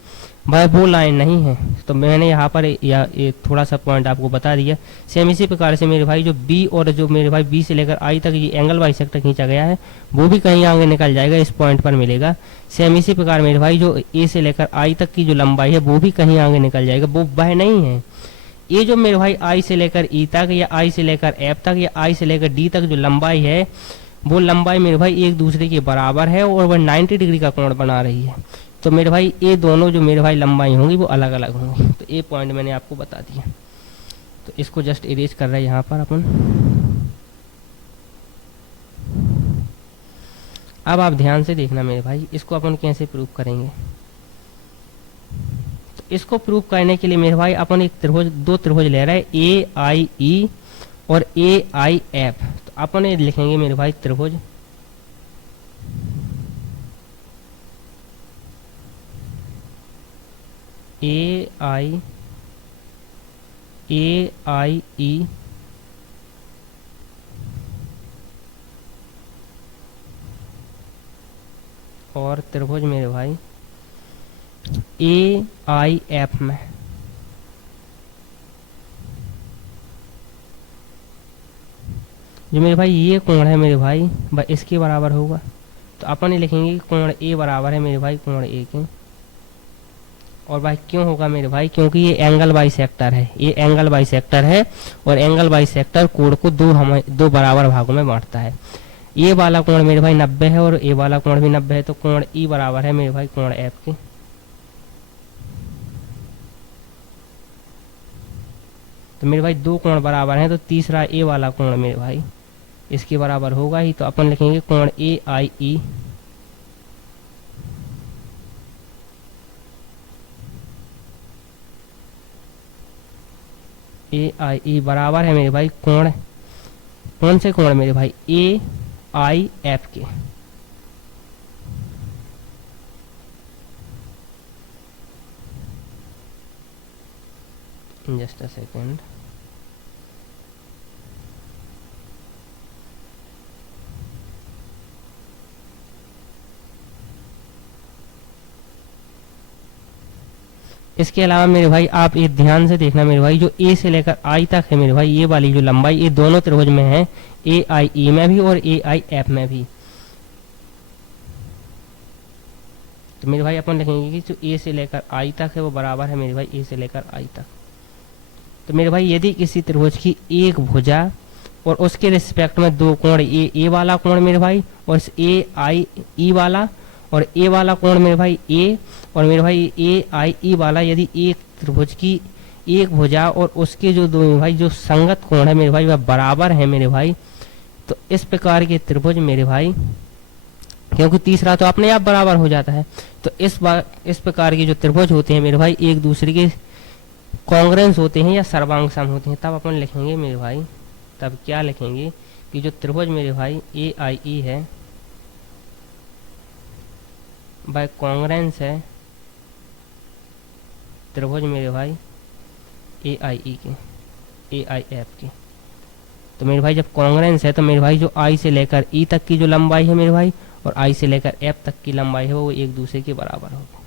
वह वो लाइन नहीं है। तो मैंने यहाँ पर ये थोड़ा सा पॉइंट आपको बता दिया। सेम इसी प्रकार से मेरे भाई जो बी और जो मेरे भाई बी से लेकर आई तक ये एंगल बाइसेक्टर खींचा गया है वो भी कहीं आगे निकल जाएगा, इस पॉइंट पर मिलेगा। सेम इसी प्रकार मेरे भाई जो ए से लेकर आई तक की जो लंबाई है वो भी कहीं आगे निकल जाएगा, वो वह नहीं है। ये जो मेरे भाई आई से लेकर ई तक या आई से लेकर एफ तक या आई से लेकर डी तक जो लंबाई है वो लंबाई मेरे भाई एक दूसरे के बराबर है और वह 90 डिग्री का कोण बना रही है। तो मेरे भाई ये दोनों जो मेरे भाई लंबाई होंगी वो अलग अलग होंगी। तो ये पॉइंट मैंने आपको बता दिया। तो इसको जस्ट इरेज कर रहे हैं यहाँ पर अपन। अब आप ध्यान से देखना मेरे भाई, इसको अपन कैसे प्रूव करेंगे। तो इसको प्रूव करने के लिए मेरे भाई अपन एक त्रिभुज, दो त्रिभुज ले रहे हैं ए आई ई और ए आई एफ। तो अपन ये लिखेंगे मेरे भाई त्रिभुज ए आई ई और त्रिभुज मेरे भाई ए आई एफ में। जो मेरे भाई ये कोण है मेरे भाई वह इसके बराबर होगा। तो अपन ये लिखेंगे कि कोण ए बराबर है मेरे भाई कोण ए के। और भाई क्यों होगा मेरे भाई, क्योंकि ये एंगल बाइसेक्टर है, ये एंगल बाइसेक्टर है और एंगल बाइसेक्टर कोण को दो बराबर भागों में बांटता है। ये वाला कोण मेरे भाई 90 है और ये वाला कोण भी 90 है। तो कोण ई बराबर है मेरे भाई कोण एफ के। तो मेरे भाई दो कोण बराबर हैं, तो तीसरा ए वाला कोण मेरे भाई इसके बराबर होगा ही। तो अपन लिखेंगे कोण ए आई ई बराबर है मेरे भाई कोण, कौन से कोण मेरे भाई ए आई एफ के। Just a second. इसके अलावा मेरे भाई आप ये ध्यान से देखना मेरे भाई, जो ए से लेकर आई तक है मेरे भाई ये वाली जो लंबाई ये दोनों त्रिभुज में है, ए आई ई में भी और ए आई एफ में भी। तो मेरे भाई अपन लिखेंगे कि जो ए से लेकर आई तक है वो बराबर है मेरे भाई ए से लेकर आई तक। तो मेरे भाई यदि किसी त्रिभुज की एक भुजा और उसके रिस्पेक्ट में दो कोण, ए वाला कोण मेरे भाई और ए आई ई वाला, और ए वाला कोण मेरे भाई ए, और मेरे भाई ए आई ई वाला यदि एक त्रिभुज की एक भुजा और उसके जो दो मेरे भाई जो संगत कोण है मेरे भाई वह बराबर है मेरे भाई, तो इस प्रकार के त्रिभुज मेरे भाई, क्योंकि तीसरा तो अपने आप बराबर हो जाता है, तो इस प्रकार के जो त्रिभुज होते हैं मेरे भाई एक दूसरे के कॉन्ग्रेंस होते हैं या सर्वांग सम होते हैं। तब अपन लिखेंगे मेरे भाई, तब क्या लिखेंगे कि जो त्रिभुज मेरे भाई ए आई ई है बाय कॉन्ग्रेंस है त्रिभुज मेरे भाई ए आई ई के, ए आई एफ के। तो मेरे भाई जब कॉन्ग्रेंस है तो मेरे भाई जो आई से लेकर ई तक की जो लंबाई है मेरे भाई और आई से लेकर एफ तक की लंबाई है वो एक दूसरे के बराबर होगी।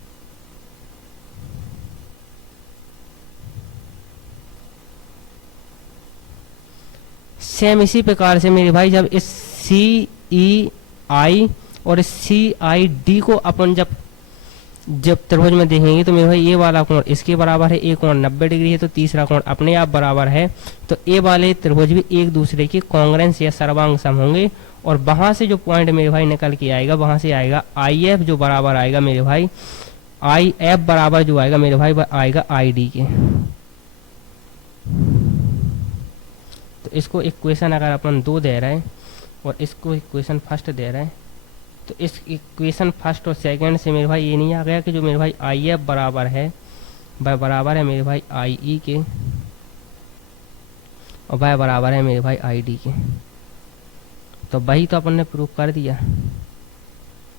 सेम इसी प्रकार से मेरे भाई जब इस सी ई आई और इस सी आई डी को अपन जब त्रिभुज में देखेंगे तो मेरे भाई ये वाला कोण इसके बराबर है, एक कोण 90 डिग्री है, तो तीसरा कोण अपने आप बराबर है, तो ए वाले त्रिभुज भी एक दूसरे के कॉन्ग्रेंस या सर्वांग सम होंगे। और वहां से जो पॉइंट मेरे भाई निकल के आएगा वहां से आएगा आई एफ जो बराबर आएगा मेरे भाई, आई एफ बराबर जो आएगा मेरे भाई वह आएगा आई डी के। तो इसको इक्वेशन अगर अपन 2 दे रहे हैं और इसको इक्वेशन फर्स्ट दे रहे हैं, तो इस इक्वेशन फर्स्ट और सेकंड से मेरे भाई ये नहीं आ गया कि जो मेरे भाई आई एफ बराबर है वह बराबर है मेरे भाई आई ई के और वह बराबर है मेरे भाई आई डी के। तो वही तो अपन ने प्रूव कर दिया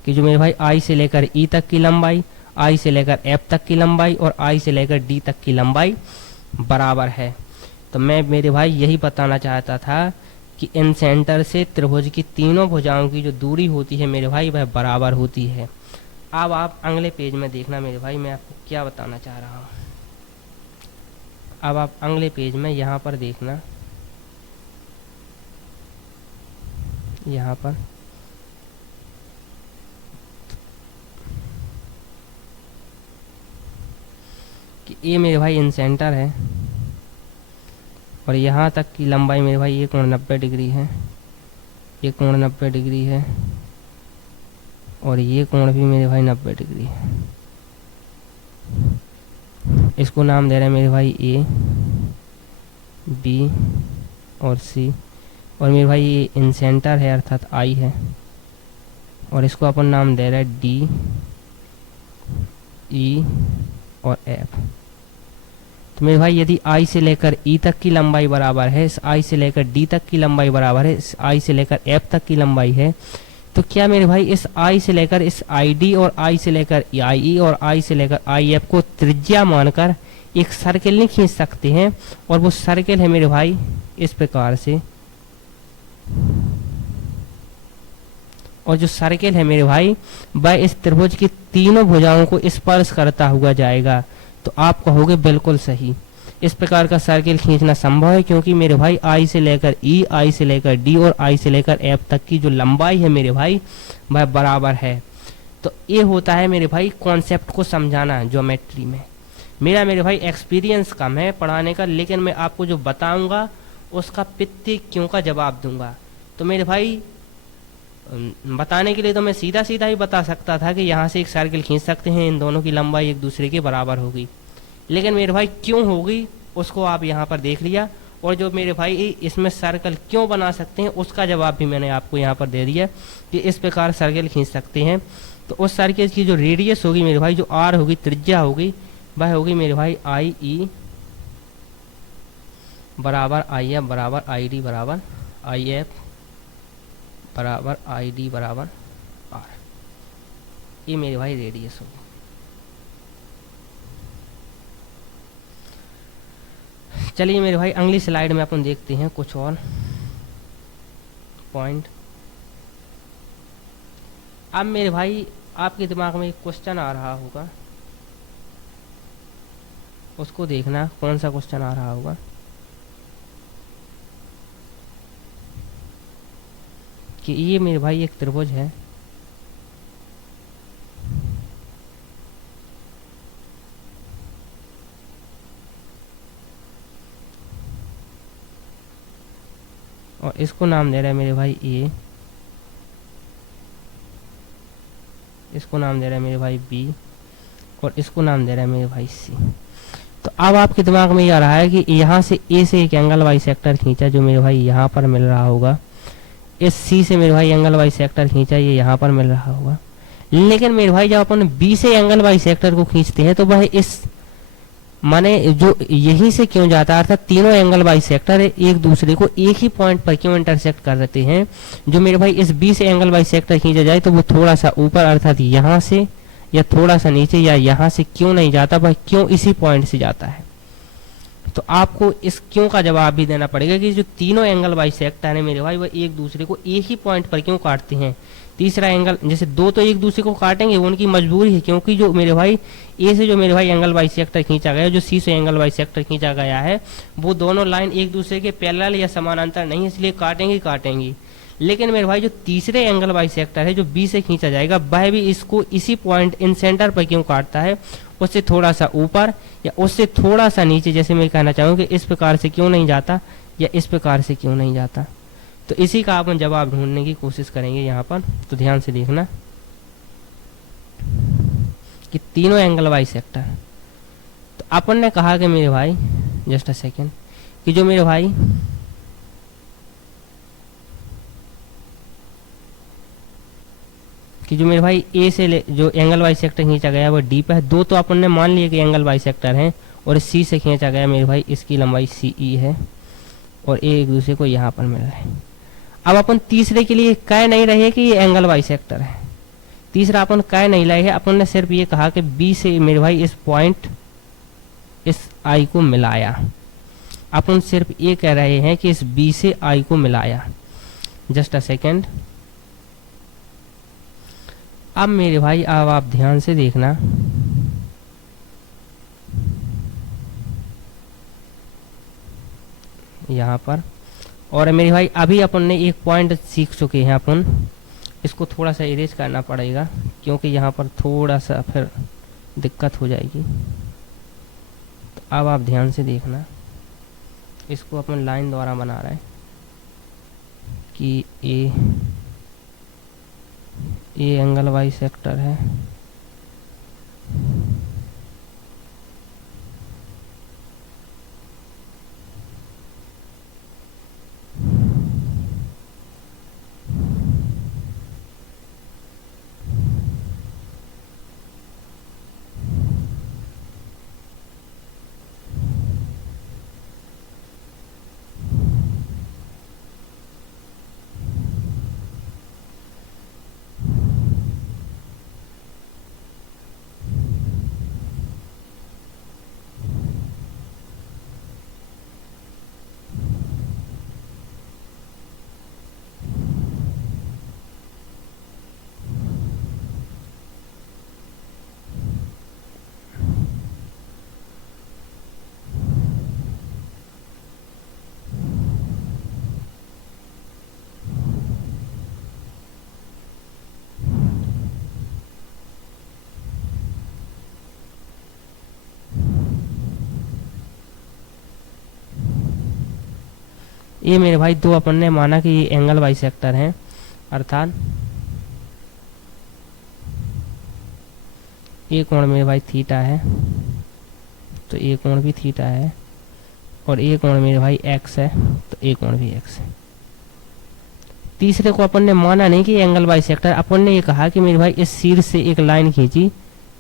कि जो मेरे भाई आई से लेकर ई तक की लंबाई, आई से लेकर एफ तक की लंबाई और आई से लेकर डी तक की लंबाई बराबर है। तो मैं मेरे भाई यही बताना चाहता था कि इन सेंटर से त्रिभुज की तीनों भुजाओं की जो दूरी होती है मेरे भाई वह बराबर होती है। अब आप अगले पेज में देखना मेरे भाई मैं आपको क्या बताना चाह रहा हूँ। अब आप अगले पेज में यहाँ पर देखना, यहाँ पर कि ये मेरे भाई इन सेंटर है और यहाँ तक की लंबाई मेरे भाई ये कोण 90 डिग्री है, ये कोण 90 डिग्री है और ये कोण भी मेरे भाई 90 डिग्री है। इसको नाम दे रहे हैं मेरे भाई ए बी और सी, और मेरे भाई ये इन सेंटर है अर्थात आई है और इसको अपन नाम दे रहे हैं डी ई और एफ। तो मेरे भाई यदि आई से लेकर ई तक की लंबाई बराबर है, इस आई से लेकर डी तक की लंबाई बराबर है, इस आई से लेकर एफ तक की लंबाई है, तो क्या मेरे भाई इस आई से लेकर इस आई डी और आई से लेकर आई ई और आई से लेकर आई एफ को त्रिज्या मानकर एक सर्किल नहीं खींच सकते हैं। और वो सर्किल है मेरे भाई इस प्रकार से, और जो सर्किल है मेरे भाई वह इस त्रिभुज की तीनों भुजाओं को स्पर्श करता हुआ जाएगा। तो आप कहोगे बिल्कुल सही, इस प्रकार का सर्किल खींचना संभव है क्योंकि मेरे भाई आई से लेकर ई, आई से लेकर डी और आई से लेकर एफ तक की जो लंबाई है मेरे भाई वह बराबर है। तो ये होता है मेरे भाई कॉन्सेप्ट को समझाना ज्योमेट्री में। मेरा मेरे भाई एक्सपीरियंस कम है पढ़ाने का, लेकिन मैं आपको जो बताऊंगा उसका पित्ती क्यों का जवाब दूंगा। तो मेरे भाई बताने के लिए तो मैं सीधा सीधा ही बता सकता था कि यहाँ से एक सर्किल खींच सकते हैं, इन दोनों की लंबाई एक दूसरे के बराबर होगी, लेकिन मेरे भाई क्यों होगी उसको आप यहाँ पर देख लिया। और जो मेरे भाई इसमें सर्कल क्यों बना सकते हैं उसका जवाब भी मैंने आपको यहाँ पर दे दिया कि इस प्रकार सर्किल खींच सकते हैं। तो उस सर्किल की जो रेडियस होगी मेरे भाई, जो आर होगी, त्रिज्या होगी, वह होगी मेरे भाई आई ई बराबर आई एफ बराबर आई डी बराबर आई एफ बराबर आई डी बराबर आर। ये मेरे भाई रेडियस होगी। चलिए मेरे भाई अगली स्लाइड में अपन देखते हैं कुछ और पॉइंट। अब मेरे भाई आपके दिमाग में एक क्वेश्चन आ रहा होगा, उसको देखना कौन सा क्वेश्चन आ रहा होगा कि ये मेरे भाई एक त्रिभुज है और इसको नाम दे रहा है मेरे भाई ए, इसको नाम दे रहा है मेरे भाई बी, और इसको नाम दे रहा है मेरे भाई सी। तो अब आपके दिमाग में ये आ रहा है कि यहाँ से ए से एक एंगल वाई सेक्टर खींचा जो मेरे भाई यहाँ पर मिल रहा होगा, इस सी से मेरे भाई एंगल वाई सेक्टर खींचा ये यहाँ पर मिल रहा होगा। लेकिन मेरे भाई जब अपन बी से एंगल वाई सेक्टर को खींचते हैं तो वह इस माने जो यहीं से क्यों जाता है, अर्थात तीनों एंगल बाई सेक्टर एक दूसरे को एक ही पॉइंट पर क्यों इंटरसेक्ट कर देते हैं। जो मेरे भाई इस बी से एंगल बाई सेक्टर खींचा जाए तो वो थोड़ा सा ऊपर अर्थात यहाँ से या थोड़ा सा नीचे या यहाँ से क्यों नहीं जाता, वह क्यों इसी पॉइंट से जाता है। तो आपको इस क्यों का जवाब भी देना पड़ेगा कि जो तीनों एंगल बाई सेक्टर है मेरे भाई वह एक दूसरे को एक ही पॉइंट पर क्यों काटते हैं। तीसरा एंगल जैसे दो तो एक दूसरे को काटेंगे, वो उनकी मजबूरी है, क्योंकि जो मेरे भाई ए से जो मेरे भाई एंगल बाई सेक्टर खींचा गया, जो सी से एंगल बाई सेक्टर खींचा गया है, वो दोनों लाइन एक दूसरे के पैरेलल या समानांतर नहीं है, इसलिए काटेंगे काटेंगी। लेकिन मेरे भाई जो तीसरे एंगल बाई सेक्टर है जो बी से खींचा जाएगा, वह भी इसको इसी पॉइंट इन सेंटर पर क्यों काटता है, उससे थोड़ा सा ऊपर या उससे थोड़ा सा नीचे, जैसे मैं कहना चाहूँ कि इस प्रकार से क्यों नहीं जाता या इस प्रकार से क्यों नहीं जाता। तो इसी का अपन जवाब ढूंढने की कोशिश करेंगे यहाँ पर। तो ध्यान से देखना कि तीनों एंगल बाई सेक्टर, तो अपन ने कहा कि मेरे भाई जस्ट अ सेकेंड कि जो मेरे भाई ए से जो एंगल बाई सेक्टर खींचा गया वो डी पे है। दो तो अपन ने मान लिया कि एंगल बाई सेक्टर है, और सी से खींचा गया मेरे भाई इसकी लंबाई सी ई है, और ए एक दूसरे को यहाँ पर मिल रहा है। अब अपन तीसरे के लिए कह नहीं रहे कि ये एंगल बाई सेक्टर है, तीसरा अपन कह नहीं लाए है, अपन ने सिर्फ ये कहा कि बी से मेरे भाई इस पॉइंट इस आई को मिलाया। अपन सिर्फ ये कह रहे हैं कि इस बी से आई को मिलाया। Just a second. अब मेरे भाई अब आप ध्यान से देखना, यहाँ पर, और मेरे भाई अभी अपन ने एक पॉइंट सीख चुके हैं, अपन इसको थोड़ा सा इरेज करना पड़ेगा क्योंकि यहाँ पर थोड़ा सा फिर दिक्कत हो जाएगी। तो अब आप ध्यान से देखना, इसको अपन लाइन द्वारा बना रहे हैं कि ए एंगल वाई सेक्टर है, ये मेरे भाई दो अपन ने माना कि ये एंगल बाई सेक्टर हैं, अर्थात ये कोण मेरे भाई थीटा है, तो ये कोण भी थीटा है, और ये कोण मेरे भाई एक्स है, तो ये कोण भी एक्स है। तीसरे को अपन ने माना नहीं कि एंगल बाई सेक्टर, अपन ने ये कहा कि मेरे भाई इस शीर्ष से एक लाइन खींची,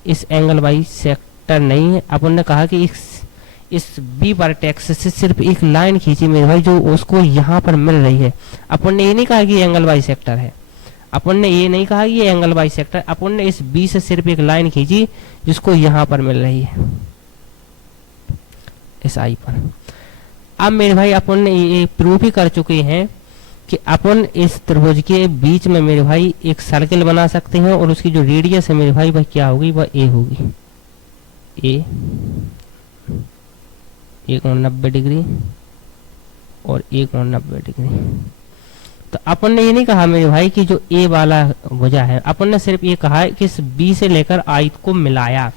इस एंगल बाई सेक्टर नहीं है। अपन ने कहा कि इस बी वर्टेक्स से सिर्फ एक लाइन खींची मेरे भाई जो उसको यहाँ पर मिल रही है। अपन ने ये नहीं कहा कि ये एंगल बाई सेक्टर है, अपन ने ये नहीं कहा कि ये एंगल बाई सेक्टर, अपन ने इस बी से सिर्फ एक लाइन खींची जिसको यहाँ पर मिल रही है इस आई पर। अब मेरे भाई अपन ने ये प्रूव ही कर चुके हैं कि अपन इस त्रिभुज के बीच में मेरे भाई एक सर्किल बना सकते हैं, और उसकी जो रेडियस है मेरे भाई वह क्या होगी, वह ए होगी। ए कोण 90 डिग्री और ए कोण 90 डिग्री। तो अपन ने ये नहीं कहा मेरे भाई कि जो ए वाला भुजा है, अपन ने सिर्फ ये कहा है कि इस बी से लेकर आई को मिलाया।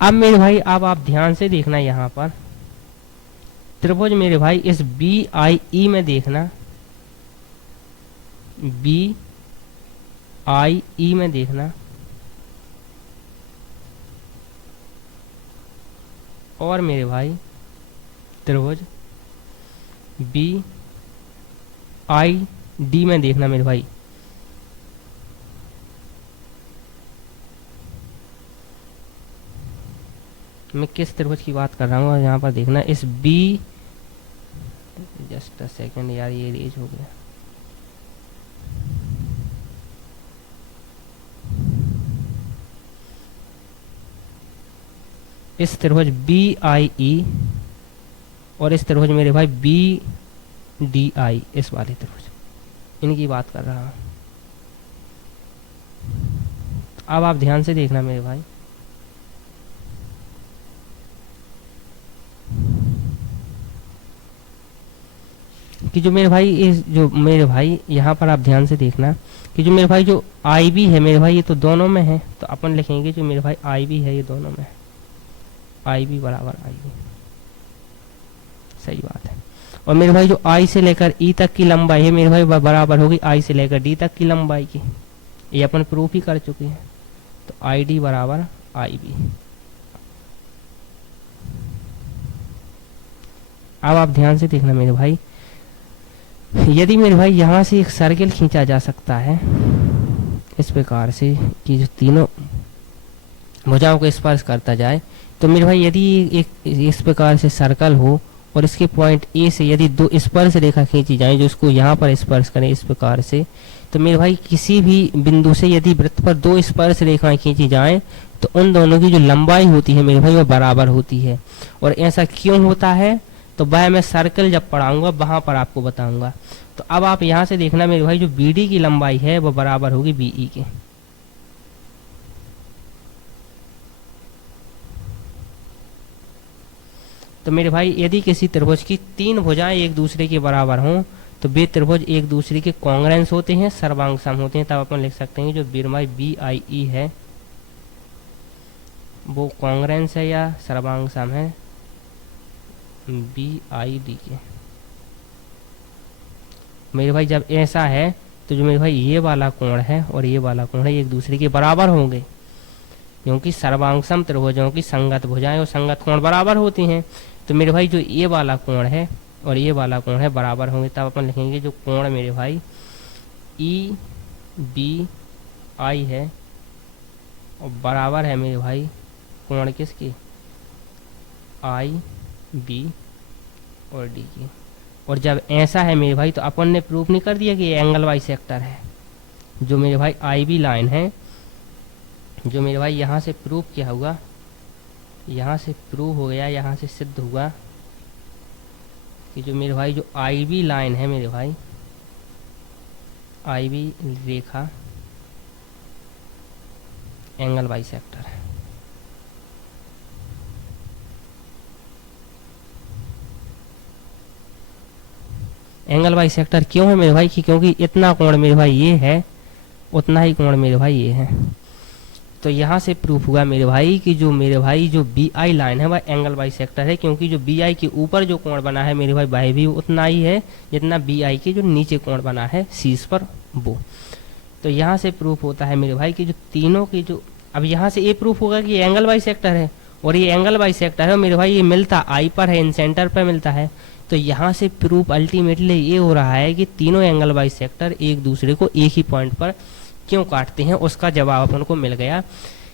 अब मेरे भाई अब आप ध्यान से देखना, यहाँ पर त्रिभुज मेरे भाई इस बी आई ई में देखना, बी आई ई में देखना, और मेरे भाई त्रिभुज बी आई डी में देखना मेरे भाई, मैं किस त्रिभुज की बात कर रहा हूँ। यहाँ पर देखना इस बी, जस्ट अ सेकेंड यार, ये रेज हो गया। इस त्रिभुज बी आई ई और इस त्रिभुज मेरे भाई बी डी आई, इस वाले त्रिभुज, इनकी बात कर रहा हूँ। अब आप ध्यान से देखना मेरे भाई, कि जो मेरे भाई इस जो मेरे भाई यहाँ पर आप ध्यान से देखना कि जो मेरे भाई जो आई बी है मेरे भाई, ये तो दोनों में है, तो अपन लिखेंगे जो मेरे भाई आई बी है ये दोनों में है, आई बी बराबर आई बी, सही बात है। और मेरे भाई जो आई से लेकर ई तक की लंबाई है मेरे भाई बराबर होगी आई से लेकर डी तक की लंबाई की, ये अपन प्रूफ ही कर चुके हैं। तो आई डी बराबर आई बी। अब आप ध्यान से देखना मेरे भाई, यदि मेरे भाई यहाँ से एक सर्किल खींचा जा सकता है इस प्रकार से कि जो तीनों भुजाओं को स्पर्श करता जाए, तो मेरे भाई यदि एक इस प्रकार से सर्कल हो और इसके पॉइंट ए से यदि दो स्पर्श रेखा खींची जाए जो इसको यहाँ पर स्पर्श करें इस प्रकार से, तो मेरे भाई किसी भी बिंदु से यदि वृत्त पर दो स्पर्श रेखाएं खींची जाएं तो उन दोनों की जो लंबाई होती है मेरे भाई वो बराबर होती है। और ऐसा क्यों होता है तो वह मैं सर्कल जब पढ़ाऊंगा वहां पर आपको बताऊंगा। तो अब आप यहाँ से देखना मेरे भाई जो बीडी की लंबाई है वो बराबर होगी बीई के। तो मेरे भाई यदि किसी त्रिभुज की तीन भुजाएं एक दूसरे के बराबर हों तो वे त्रिभुज एक दूसरे के कॉन्ग्रेंस होते हैं, सर्वांग सम होते हैं। तब अपन लिख सकते हैं जो बीरमाई बी आई ई है वो कॉन्ग्रेंस है या सर्वांग सम है बी आई डी के। मेरे भाई जब ऐसा है तो जो मेरे भाई ये वाला कोण है और ये वाला कोण है एक दूसरे के बराबर होंगे, क्योंकि सर्वांग सम त्रिभुजों की संगत भुजाएं और संगत कोण बराबर होती हैं। तो मेरे भाई जो ये वाला कोण है और ये वाला कोण है बराबर होंगे। तब अपन लिखेंगे जो कोण मेरे भाई ई बी आई है और बराबर है मेरे भाई कोण किसके, आई बी और डी की। और जब ऐसा है मेरे भाई तो अपन ने प्रूफ नहीं कर दिया कि ये एंगल बाइसेक्टर है। जो मेरे भाई आई बी लाइन है जो मेरे भाई यहाँ से प्रूफ किया हुआ, यहाँ से प्रूव हो गया, यहाँ से सिद्ध हुआ कि जो मेरे भाई जो आई बी लाइन है मेरे भाई आई बी रेखा एंगल बाइसेक्टर है। एंगल बाइसेक्टर क्यों है मेरे भाई कि क्योंकि इतना कोण मेरे भाई ये है उतना ही कोण मेरे भाई ये है। तो यहाँ से प्रूफ हुआ मेरे भाई कि जो मेरे भाई जो बी आई लाइन है वह एंगल बाइसेक्टर है, क्योंकि जो बी आई के ऊपर जो कोण बना है मेरे भाई वह भी उतना ही है जितना बी आई के जो नीचे कोण बना है शीर्ष पर वो। तो यहाँ से प्रूफ होता है मेरे भाई कि जो तीनों की जो, अब यहाँ से ये प्रूफ होगा कि एंगल बाइसेक्टर है और ये एंगल बाइसेक्टर है मेरे भाई, ये मिलता आई पर है, इन सेंटर पर मिलता है। तो यहाँ से प्रूफ अल्टीमेटली ये हो रहा है कि तीनों एंगल बाइसेक्टर एक दूसरे को एक ही पॉइंट पर क्यों काटते हैं। उसका जवाब अपन को मिल गया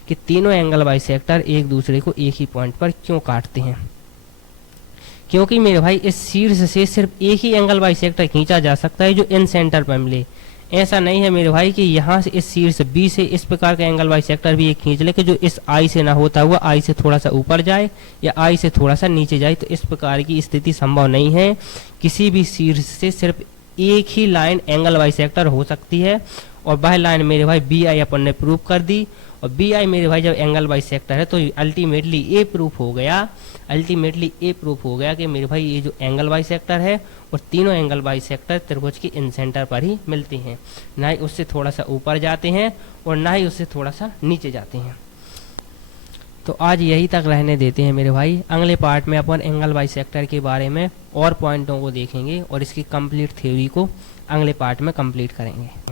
कि तीनों एंगल बाइसेक्टर एक दूसरे को एक ही पॉइंट पर क्यों काटते हैं, क्योंकि मेरे भाई इस शीर्ष से सिर्फ एक ही एंगल बाइसेक्टर खींचा जा सकता है जो इन सेंटर पर मिले। ऐसा नहीं है मेरे भाई कि यहाँ से इस शीर्ष बी से इस प्रकार का एंगल बाइसेक्टर भी एक खींच ले कि जो इस आई से ना होता हुआ आई से थोड़ा सा ऊपर जाए या आई से थोड़ा सा नीचे जाए। तो इस प्रकार की स्थिति संभव नहीं है। किसी भी शीर्ष से सिर्फ एक ही लाइन एंगल बाइसेक्टर हो सकती है और वह लाइन मेरे भाई बी आई अपन ने प्रूव कर दी। और बी आई मेरे भाई जब एंगल बाइसेक्टर है तो अल्टीमेटली ये प्रूफ हो गया, कि मेरे भाई ये जो एंगल बाइसेक्टर है और तीनों एंगल बाइसेक्टर त्रिभुज के इन सेंटर पर ही मिलते हैं, ना ही उससे थोड़ा सा ऊपर जाते हैं और ना ही उससे थोड़ा सा नीचे जाते हैं। तो आज यही तक रहने देते हैं मेरे भाई। अगले पार्ट में अपन एंगल बाइसेक्टर के बारे में और पॉइंटों को देखेंगे और इसकी कंप्लीट थ्योरी को अगले पार्ट में कंप्लीट करेंगे।